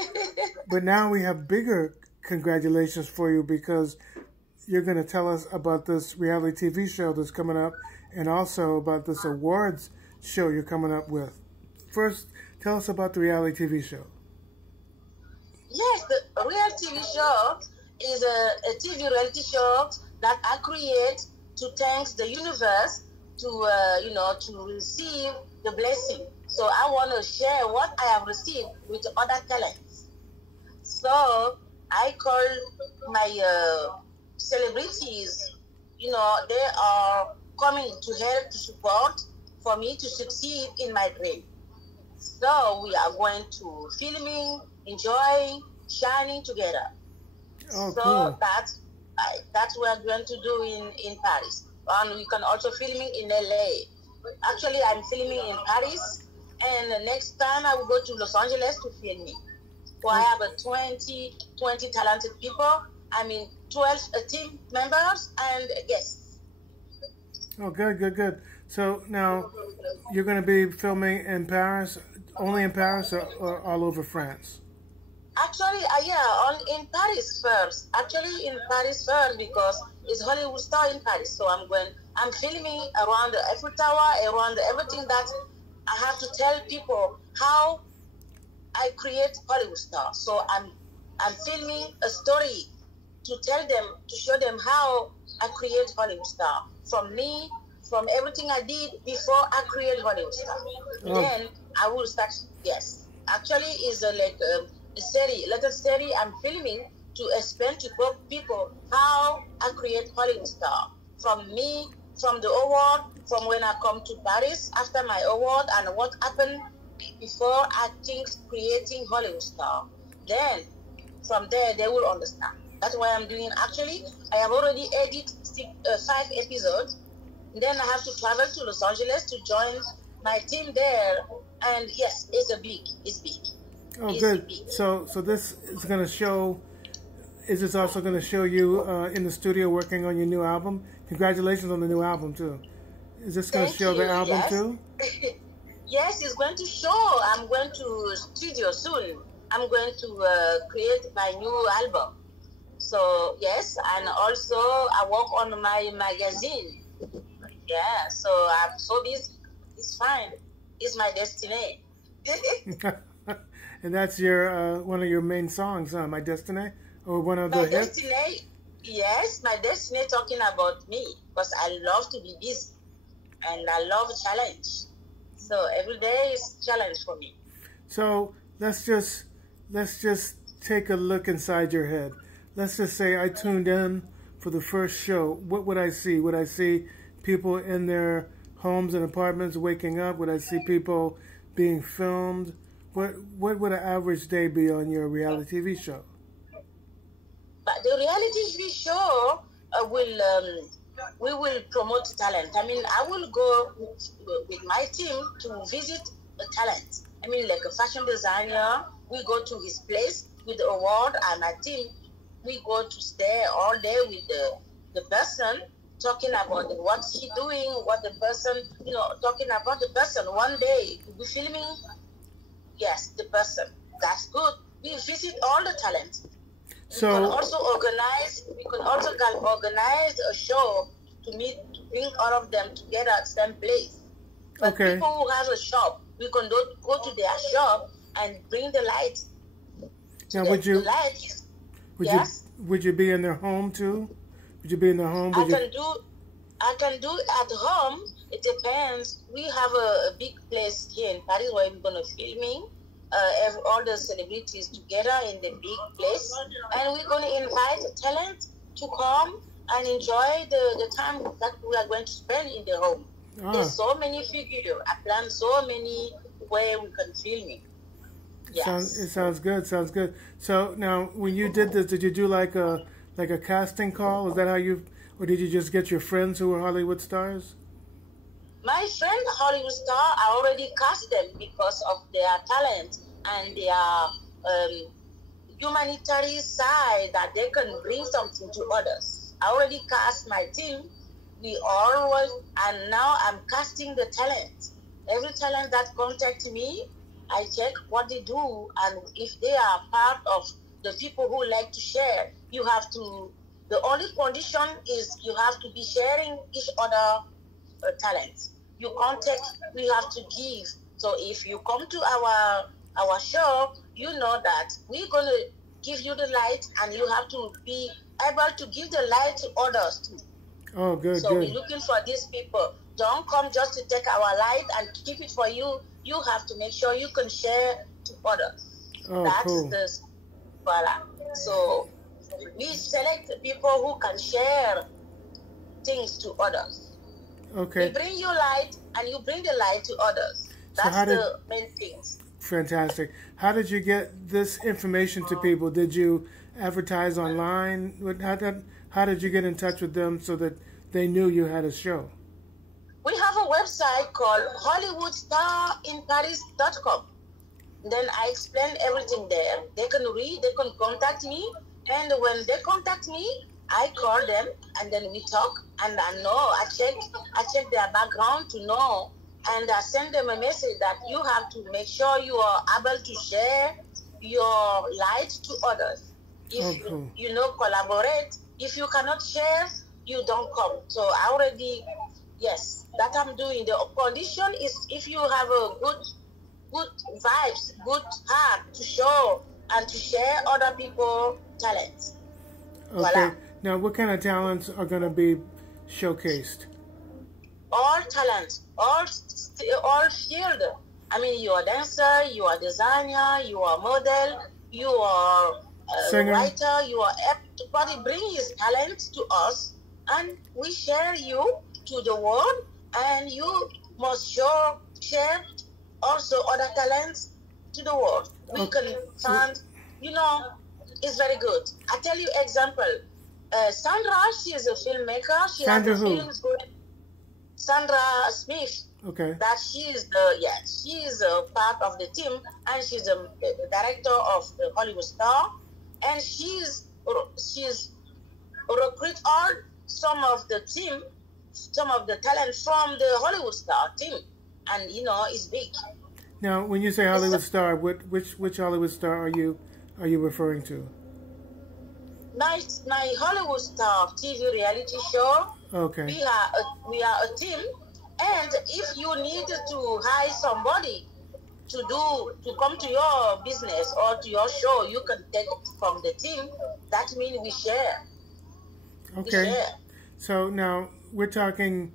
But now we have bigger congratulations for you because you're going to tell us about this reality TV show that's coming up and also about this awards show you're coming up with. First, tell us about the reality TV show. Yes, the reality TV show is a TV reality show that I create to thank the universe to receive the blessing. So I want to share what I have received with other talents. So I call my celebrities, they are coming to help, to support, for me to succeed in my dream. So we are going to filming, enjoying, shining together. Oh, so cool. that's what we're going to do in Paris. And we can also filming in LA. Actually, I'm filming in Paris, and the next time I will go to Los Angeles to film me. So I have 20 talented people. 12 team members and guests. Oh, good. So now you're going to be filming in Paris, only in Paris or all over France? Actually, in Paris first. Actually, in Paris first because it's Hollywood star in Paris. So I'm filming around the Eiffel Tower, around everything that I have to tell people how I create Hollywood star. So I'm filming a story to tell them, to show them how I create Hollywood star. From me, from everything I did before I create Hollywood star. Oh. Then I will start, yes. Actually, it's a little series I'm filming to explain to people how I create Hollywood star. From me, from the award, from when I come to Paris after my award and what happened before I think creating Hollywood star. Then from there they will understand. That's why I'm doing. Actually, I have already edited 5 episodes. Then I have to travel to Los Angeles to join my team there. And yes, it's big. Oh, it's good. Big. So this is going to show. Is this also going to show you in the studio working on your new album? Congratulations on the new album too. Is this going to show the album too? Yes, it's going to show. I'm going to studio soon. I'm going to create my new album. So yes, and also I work on my magazine. Yeah, so I'm so busy. It's fine. It's my destiny. And that's your one of your main songs, huh? My Destiny, or one of My the hits. destiny, yes, my destiny talking about me because I love to be busy and I love challenge. So every day is challenge for me. So let's just take a look inside your head. Let's just say I tuned in for the first show. What would I see? Would I see people in their homes and apartments waking up? Would I see people being filmed? What would an average day be on your reality TV show? But the reality TV show we will promote talent. I mean, I will go with my team to visit a talent. I mean, like a fashion designer, we go to his place with the award, and my team, we go to stay all day with the person, talking about what he doing, what the person, talking about the person. One day, we filming, yes, the person. That's good. We visit all the talent. We can also organize a show to bring all of them together at the same place. But Okay. people who have a shop, we can go to their shop and bring the light. Now, would you Yes, would you be in their home too? Would you be in their home? I can do at home. It depends. We have a big place here in Paris where we're gonna filming. All the celebrities together in the big place, and we're going to invite talent to come and enjoy the time that we are going to spend in the home. There's so many figures. I plan so many where we can film it. Yes. It sounds good. Sounds good. So now, when you did this, did you do like a casting call? Is that how or did you just get your friends who were Hollywood stars? My friend Hollywood star, I already cast them because of their talent and their humanitarian side that they can bring something to others. I already cast my team. And now I'm casting the talent. Every talent that contacts me, I check what they do, and if they are part of the people who like to share, the only condition is you have to be sharing each other talents. You contact, we have to give. So if you come to our show, you know that we're going to give you the light, and you have to be able to give the light to others too. Oh, good, so good. we're looking for these people. Don't come just to take our light and keep it for you. You have to make sure you can share to others. Oh, That's cool. Voila. So we select the people who can share things to others. Okay. We bring you light, and you bring the light to others. That's the main things. Fantastic. How did you get this information to people? Did you advertise online? How did you get in touch with them so that they knew you had a show? We have a website called HollywoodStarInParis.com. Then I explain everything there. They can read, they can contact me, and when they contact me, I call them, and then we talk, and I check their background to know, and I send them a message that you have to make sure you are able to share your light to others. If you collaborate, if you cannot share, you don't come. So I already, yes, that I'm doing. The condition is if you have a good vibes, good heart to show and to share other people's talents. Okay. Voila. Now, what kind of talents are going to be showcased? All talents, all field. I mean, you are dancer, you are designer, you are model, you are writer, you are everybody bring his talent to us, and we share you to the world, and you must share also other talents to the world. We can find, it's very good. I tell you example. Sandra, she is a filmmaker. She Sandra has who? films going. Sandra Smith. Okay. That she is a part of the team, and she's the director of the Hollywood Star, and she's recruit all some of the talent from the Hollywood Star team, and it's big. Now, when you say Hollywood Star, which Hollywood Star are you referring to? My Hollywood Star TV reality show Okay. We are a team, and if you need to hire somebody to come to your business or to your show, you can take from the team. That means we share. Okay. We share. So now we're talking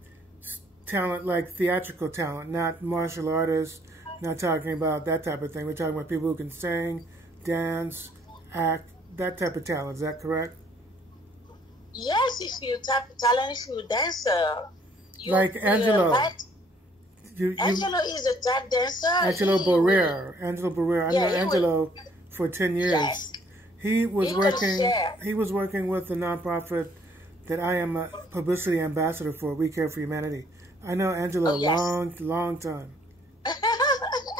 talent like theatrical talent, not martial artists. Not talking about that type of thing. We're talking about people who can sing, dance, act, that type of talent. Is that correct? Yes, if you type talent, if you dancer, like Angelo. Angelo is a tap dancer. Angelo Barrera. I know Angelo for 10 years. Yes. He was working with the nonprofit that I am a publicity ambassador for, We Care for Humanity. I know Angelo long time.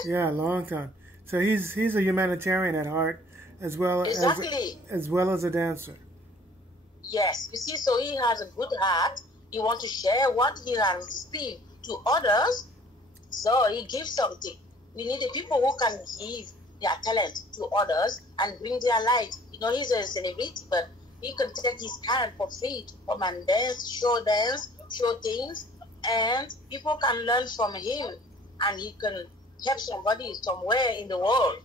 Yeah, long time. So he's a humanitarian at heart, as well as a dancer. Yes, you see, so he has a good heart. He wants to share what he has received to others. So he gives something. We need the people who can give their talent to others and bring their light. You know, he's a celebrity, but he can take his talent for free to come and dance, show things, and people can learn from him, and he can help somebody somewhere in the world.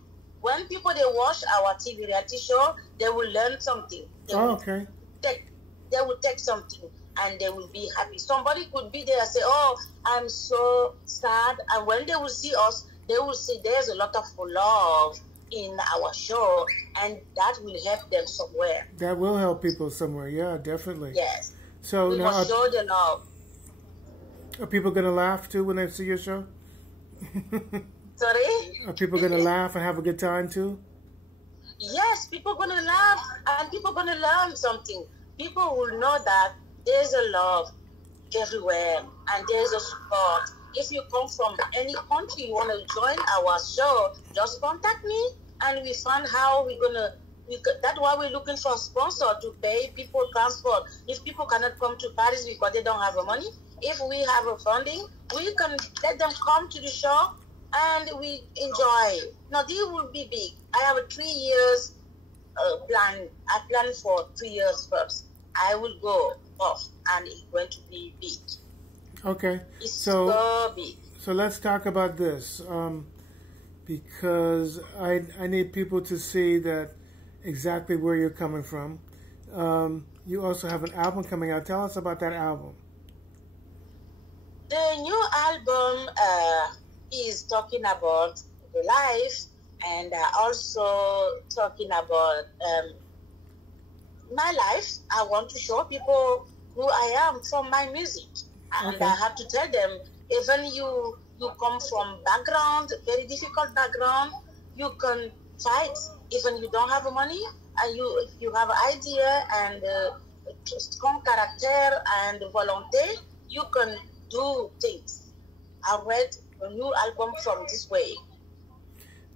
When people they watch our TV reality show, they will learn something. They will take something and they will be happy. Somebody could be there and say, "Oh, I'm so sad," and when they will see us, they will see there's a lot of love in our show, and that will help them somewhere. That will help people somewhere. Yeah, definitely. Yes. So we must show the love. Are people gonna laugh too when they see your show? Sorry? Are people gonna laugh and have a good time too? Yes, people gonna laugh and people gonna learn something. People will know that there's a love everywhere and there's a support. If you come from any country, you want to join our show, just contact me and we find how we're gonna. That's why we're looking for a sponsor to pay people transport. If people cannot come to Paris because they don't have the money, if we have a funding, we can let them come to the show and we enjoy. Now, this will be big. I have a 3 years plan. I plan for 3 years first. I will go off and it's going to be big. Okay. It's so big. So let's talk about this because I need people to see that exactly where you're coming from. You also have an album coming out. Tell us about that album. The new album is talking about the life and also talking about my life. I want to show people who I am from my music. And I have to tell them, even you come from background, very difficult background, you can fight. Even you don't have money, and you have an idea and strong character and volunteer, you can do things. I read a new album from this way.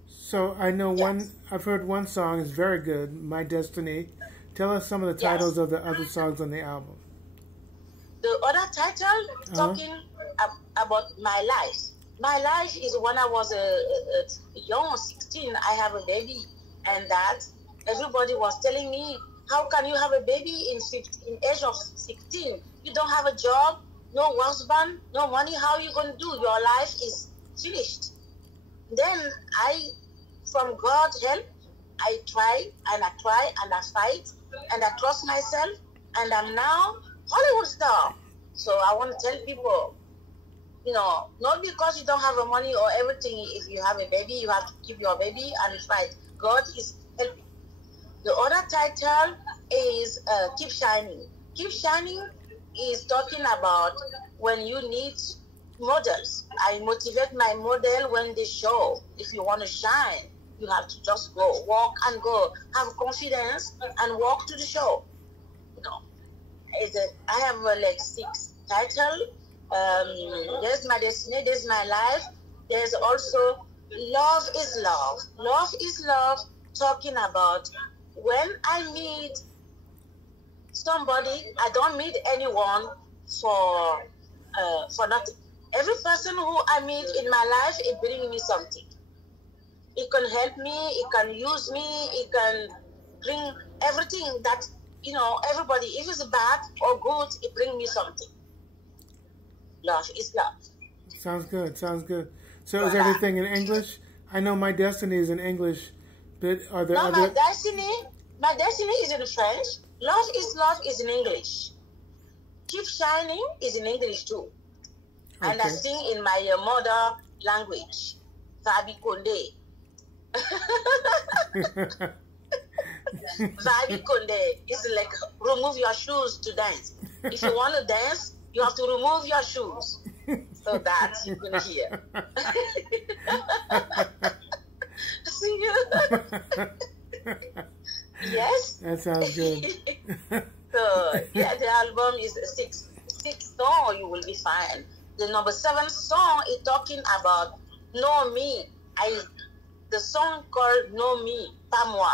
So I know I've heard one song is very good, My Destiny. Tell us some of the titles of the other songs on the album. The other title talking about my life. My life is when I was a young 16, I have a baby, and that everybody was telling me, how can you have a baby in age of 16? You don't have a job, no husband, no money, how are you going to do? Your life is finished. Then from God's help, I try and I fight and I trust myself, and I'm now Hollywood star. So I want to tell people, not because you don't have the money or everything. If you have a baby, you have to keep your baby and fight. God is helping. The other title is Keep Shining. Keep Shining is talking about when you need models. I motivate my model when they show. If you want to shine, you have to just go, walk and go. Have confidence and walk to the show. I have like 6 titles. There's My Destiny, there's My Life. There's also Love is Love. Love is Love, talking about when I meet somebody, I don't meet anyone for nothing. Every person who I meet in my life, it brings me something. It can help me, it can use me, it can bring everything that you know, everybody, if it's bad or good, it brings me something. Love is love. Sounds good. Sounds good. So is everything in English? I know My Destiny is in English, but are there No, other? my destiny is in French. Love is in English. Keep Shining is in English too. Okay. And I sing in my mother language, Fabi Konde. Fabi Konde is like remove your shoes to dance. If you want to dance, you have to remove your shoes so that you can hear. See you. Yes. That sounds good. So yeah, the album is six song. You will be fine. The number 7 song is talking about Know Me. The song called Know Me, Pas Moi.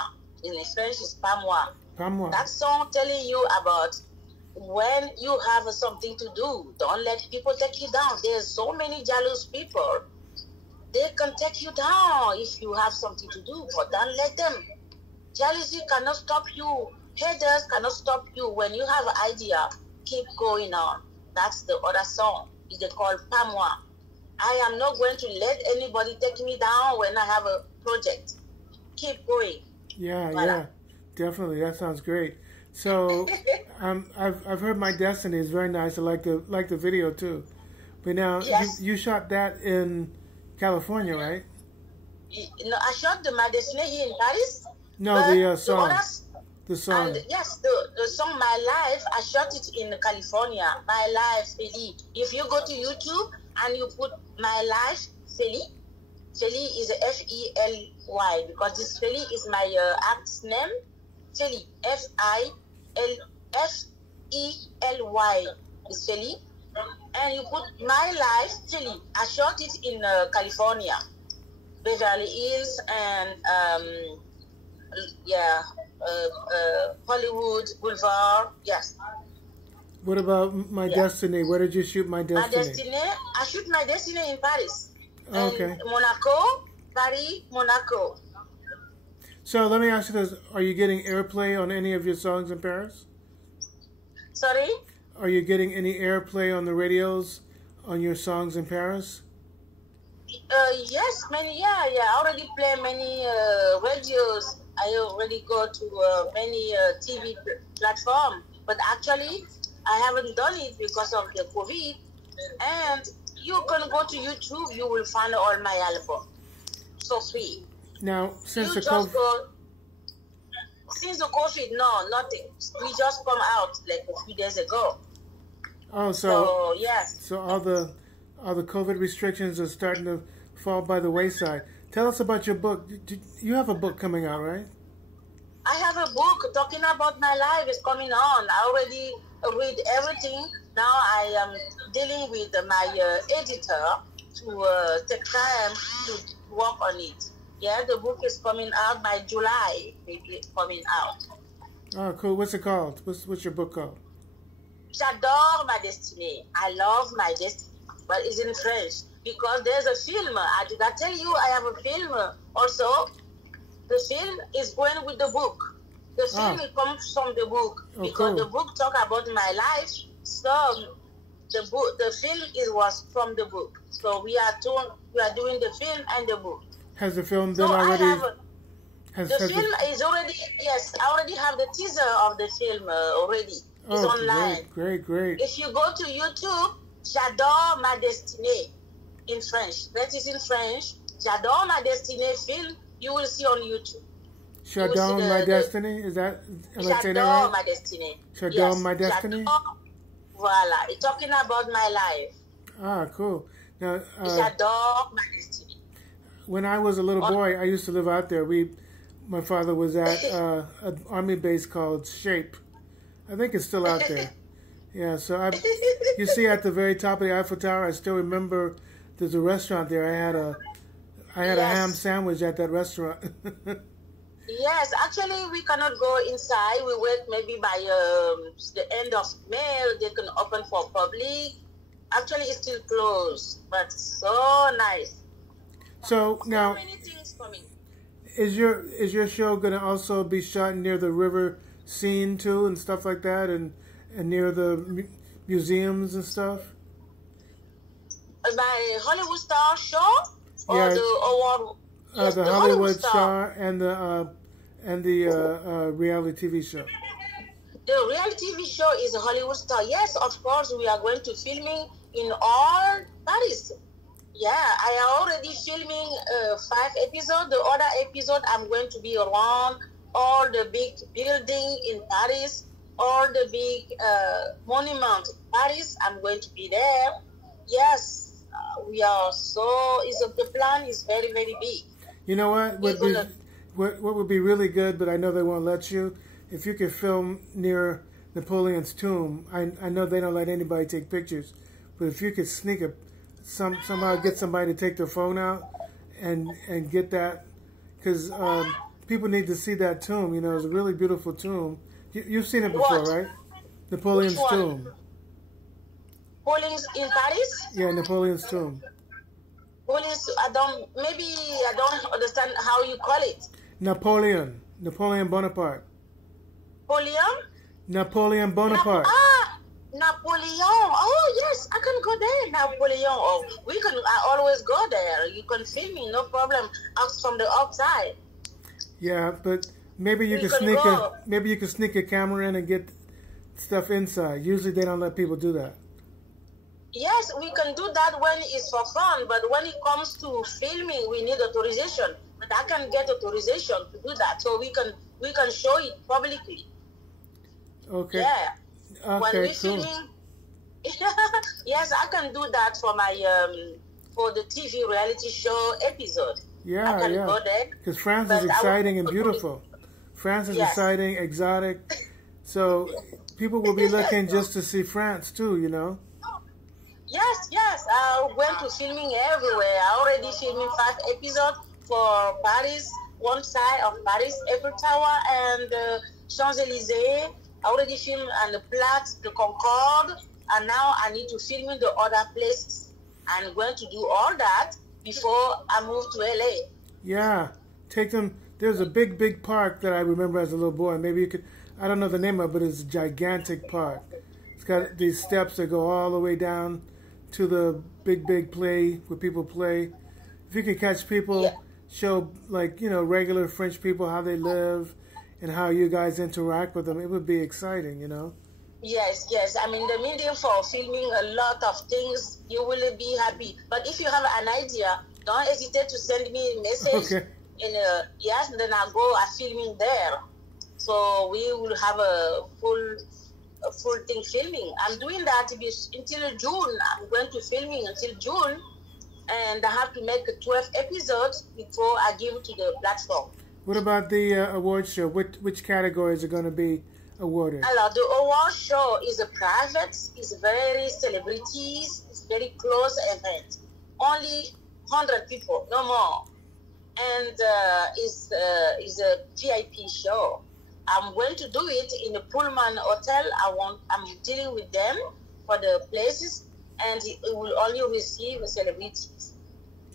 In French, is Pas Moi. Pas moi. That song telling you about when you have something to do. Don't let people take you down. There's so many jealous people. They can take you down if you have something to do, but don't let them. Jealousy cannot stop you. Haters cannot stop you. When you have an idea, keep going on. That's the other song. It's called Pas Moi. I am not going to let anybody take me down when I have a project. Keep going. Yeah, Voilà. yeah, definitely. That sounds great. So, I've heard My Destiny is very nice. I like the video too. But now Yes. you shot that in California, right? No, I shot My Destiny here in Paris. No, but the song. others- The song. And yes, the song My Life, I shot it in California. My Life, Feli. If you go to YouTube and you put My Life, Feli, Feli is Fely because this Feli is my act's name. Feli, Fely is Feli. And you put My Life, Feli. I shot it in California, Beverly Hills, and Hollywood Boulevard. Yes. What about My Destiny? Where did you shoot My My Destiny? Destiny. I shoot My Destiny in Paris. Okay. In Monaco, Paris, Monaco. So let me ask you this: are you getting airplay on any of your songs in Paris? Sorry. Are you getting any airplay on the radios on your songs in Paris? Yes, many. Yeah. I already play many radios. I already go to many TV platform, but actually I haven't done it because of the COVID. And you can go to YouTube, you will find all my album, so free. Now, since You the just COVID, go. Since the COVID, no, nothing. We just come out like a few days ago. oh, So yes. so all the COVID restrictions are starting to fall by the wayside. Tell us about your book. You have a book coming out, right? I have a book talking about my life. It's coming on. I already read everything. Now I am dealing with my editor to take time to work on it. Yeah, the book is coming out by July. It's coming out. Oh, cool. What's it called? What's your book called? J'adore ma destinée. I love my destiny, but it's in French because there's a film. Did I tell you I have a film also? The film is going with the book. The film comes from the book because the book talk about my life. So the film was from the book. So we are doing the film and the book. Has the film been So already? the film is already, yes, I already have the teaser of the film already. It's online. Great. If you go to YouTube, J'adore ma destinée in French. That is in French. J'adore ma destinée film. You will see on YouTube. J'adore my destiny. Is that? Am I saying that J'adore right? ma destinée. J'adore my destiny. Voilà. It's talking about my life. Ah, cool. Now, J'adore ma destinée. when I was a little boy, I used to live out there. My father was at an army base called Shape. I think it's still out there. Yeah, so you see at the very top of the Eiffel Tower, I still remember there's a restaurant there. I had a ham sandwich at that restaurant. Yes, actually we cannot go inside. We wait maybe by the end of May. They can open for public. Actually, it's still closed, but so nice. So now, So many things coming. is your show going to also be shot near the river scene too and stuff like that, and near the museums and stuff? My Hollywood Star show or Yeah. the award? Yes, The the Hollywood Star. Star and the reality TV show. The reality TV show is a Hollywood Star. Yes, of course, we are going to filming in all Paris. Yeah, I am already filming 5 episodes. The other episode, I'm going to be around all the big building in Paris, all the big monument in Paris. I'm going to be there. Yes, we are so. The plan is very, very big. You know what? What would be really good, but I know they won't let you, if you could film near Napoleon's tomb. I know they don't let anybody take pictures, but if you could sneak somehow get somebody to take their phone out and get that, because people need to see that tomb. You know, it's a really beautiful tomb. You've seen it before, What? right? Napoleon's Which one? tomb. Napoleon's in Paris? Yeah, Napoleon's tomb. I don't understand how you call it. Napoleon Bonaparte. Napoleon Bonaparte. Napoleon. Oh yes, I can go there. Napoleon. Oh, I always go there. You can film me, no problem. Out from the outside. Yeah, but maybe you can sneak a camera in and get stuff inside. Usually they don't let people do that. Yes, we can do that when it's for fun, but when it comes to filming, we need authorization. But I can get authorization to do that, so we can show it publicly. Okay. Yeah. Okay, When we cool. filming, yes, I can do that for my for the TV reality show episode. Yeah, I can yeah. go there. Because France But is I exciting and will- beautiful. France is Yes. exciting, exotic. So people will be looking just to see France too, you know? Yes. I went to filming everywhere. I already filming 5 episodes for Paris, one side of Paris, Eiffel Tower, and Champs-Élysées. I already filmed on the Place, the Concorde, and now I need to film in the other places. I'm going to do all that before I move to LA. Yeah. Take them. There's a big park that I remember as a little boy. Maybe you could, I don't know the name of it, but it's a gigantic park. It's got these steps that go all the way down to the big play where people play. If you could catch people, Yeah. show like, you know, regular French people how they live and how you guys interact with them, it would be exciting, you know? Yes. I'm in the medium for filming a lot of things. You will be happy. But if you have an idea, don't hesitate to send me a message. Okay. Yes, and then I filming there. So we will have a full thing filming. I'm doing that until June. I'm going to filming until June, and I have to make 12 episodes before I give it to the platform. What about the award show? Which categories are going to be awarded? Alors, the award show is a private, it's very celebrities, it's very close event. Only 100 people, no more. And it's a VIP show. I'm going to do it in a Pullman hotel. I'm dealing with them for the places, and it will only receive celebrities.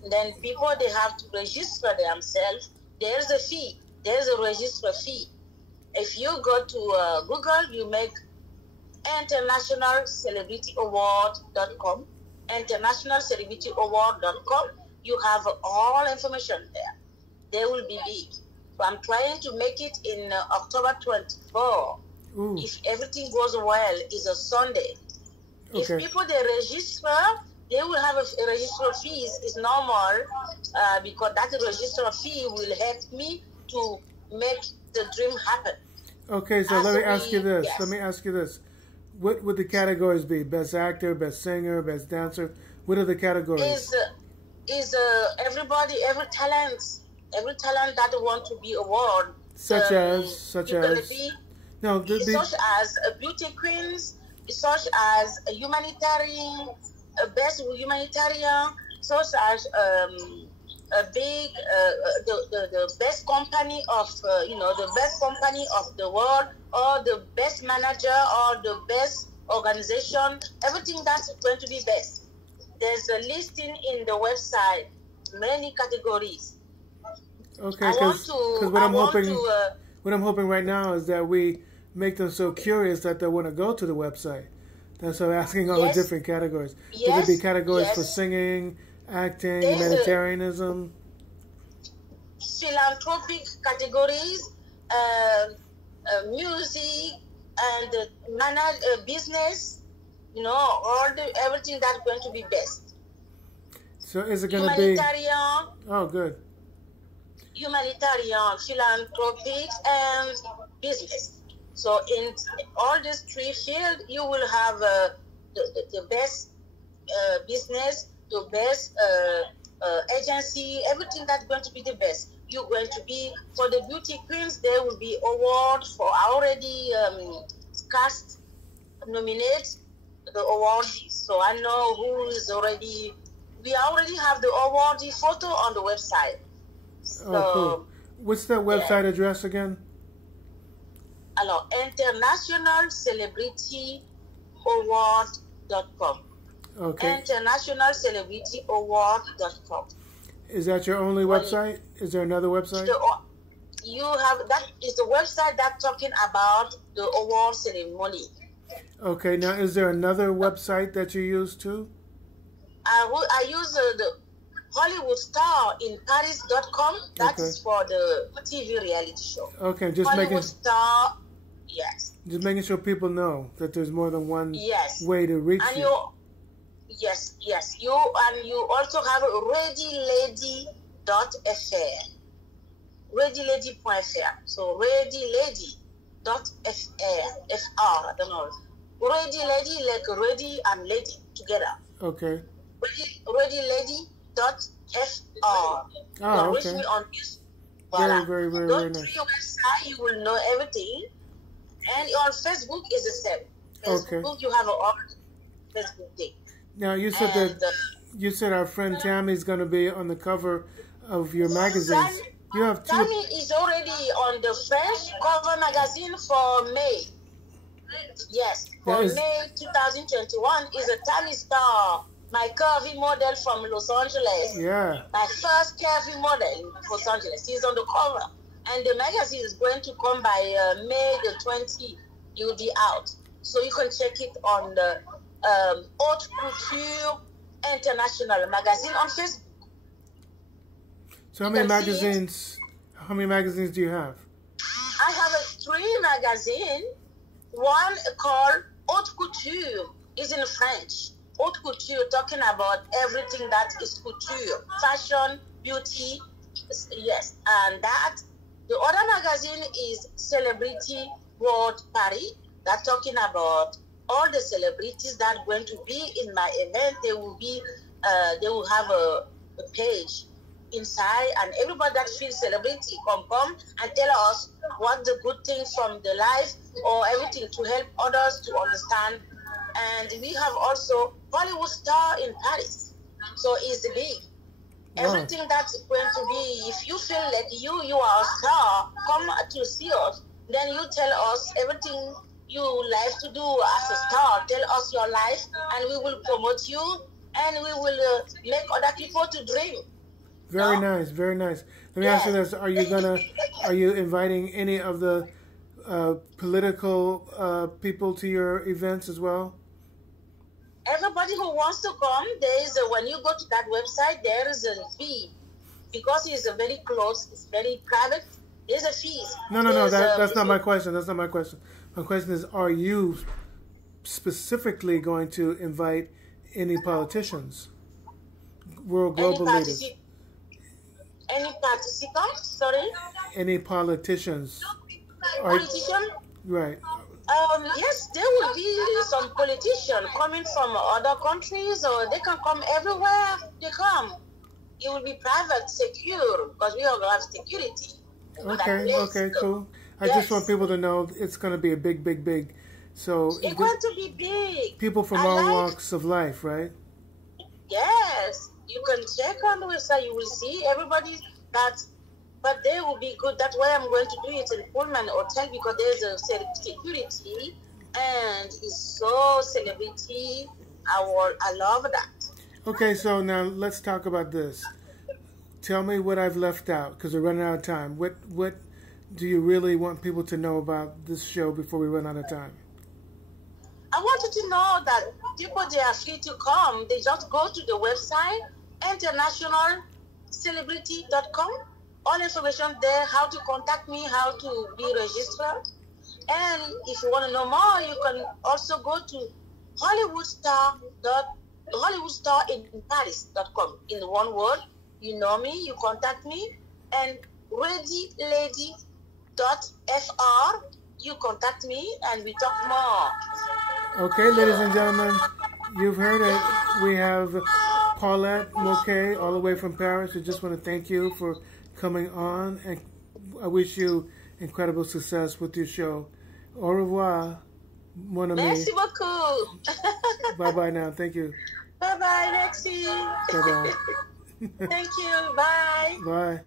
And then people, they have to register themselves. There's a fee. There's a register fee. If you go to Google, you make internationalcelebrityaward.com, internationalcelebrityaward.com. You have all information there. They will be big. So I'm trying to make it in October 24. Ooh. If everything goes well, it's a Sunday. Okay. If people, they register, they will have a register fees. It's normal because that register fee will help me to make the dream happen. Okay, so let me ask you this. Let me ask you this. What would the categories be? Best actor, best singer, best dancer? What are the categories? Is everybody, every talent that want to be awarded. Such as such as beauty queens, such as a humanitarian, a best humanitarian, such as a big the best company of the best company of the world, or the best manager, or the best organization. Everything that's going to be best. There's a listing in the website, many categories. Okay, because what I'm hoping right now is that we make them so curious that they want to go to the website. That's why I'm asking all the different categories. Yes. Will there be categories for Yes. singing, acting, There's humanitarianism? Philanthropic categories, music, and business. You know, everything that's going to be best. So is it going to be? Humanitarian, Oh, good. humanitarian, philanthropic, and business. So in all these three fields, you will have the best business, the best agency, everything that's going to be the best. You're going to be, for the beauty queens, there will be award for already cast, nominate the awardees. So I know who is already, we already have the awardee photo on the website. So, Oh, cool. What's that website address again? Alors, internationalcelebrityaward.com. Okay. Internationalcelebrityaward.com. Is that your only website? Is there another website? You have, that is the website that's talking about the award ceremony. Okay. Now, is there another website that you use too? I use the Hollywood Star in Paris.com. That is for the TV reality show. Okay, just Hollywood making Star, yes. just making sure people know that there's more than one Yes. way to reach And you. yes. You also have readylady.fr. Readylady.fr. So readylady.fr. FR, I don't know. Ready Lady, like ready and lady together. Okay. Readylady.fr. Oh, Reach okay. me on this. Very, very, very, Go very to nice. your website, you will know everything. And on Facebook is the same. Okay. Facebook, you have all Facebook thing. Now you said And, that you said our friend Tammy's going to be on the cover of your magazines. You have two. Tammy is already on the French cover magazine for May. Yes, for May 2021 is a Tammy Star, my curvy model from Los Angeles. Yeah. My first curvy model in Los Angeles. She's on the cover. And the magazine is going to come by May the 20th. It will be out. So you can check it on the Haute Couture International magazine on Facebook. So how many magazines do you have? I have 3 magazines. One called Haute Couture is in French. Haute Couture, talking about everything that is couture, fashion, beauty, yes. And that, the other magazine is Celebrity World Paris. That's talking about all the celebrities that are going to be in my event. They will be, they will have a page inside, and everybody that feels celebrity come and tell us what the good things from the life or everything to help others to understand. And we have also Hollywood Star in Paris, so it's big. Everything that's going to be, if you feel like you are a star, come to see us, then you tell us everything you like to do as a star. Tell us your life, and we will promote you, and we will make other people to dream. Very nice, very nice. Let me ask you this: are you inviting any of the political people to your events as well? Everybody who wants to come, there is when you go to that website, there is a fee because it's a very close, it's very private. There's a fee. No. That's not my question. That's not my question. My question is: are you specifically going to invite any politicians, world global leaders? Any participants? Sorry? Any politicians? Politician? Right. Yes, there will be some politicians coming from other countries, or they can come everywhere they come. It will be private, secure, because we all have security. Okay, cool. I just want people to know it's going to be a big. So it's going to be big. People from all walks of life, right? Yes. You can check on the website, you will see everybody that, but they will be good. That's why I'm going to do it in Pullman Hotel, because there's a security and it's so celebrity. I love that. Okay, so now let's talk about this. Tell me what I've left out, because we're running out of time. What do you really want people to know about this show before we run out of time? I wanted to know that people, they are free to come. They just go to the website, internationalcelebrity.com. All information there, how to contact me, how to be registered. And if you want to know more, you can also go to hollywoodstar.com in one word. You know me, you contact me, and readylady.fr, you contact me, and we talk more. Okay, ladies and gentlemen, you've heard it. We have Paulette Moquet all the way from Paris. We just want to thank you for coming on, and I wish you incredible success with your show. Au revoir, mon ami. Merci beaucoup. Bye-bye now. Thank you. Bye-bye, Lexi. Bye-bye. Thank you. Bye. Bye.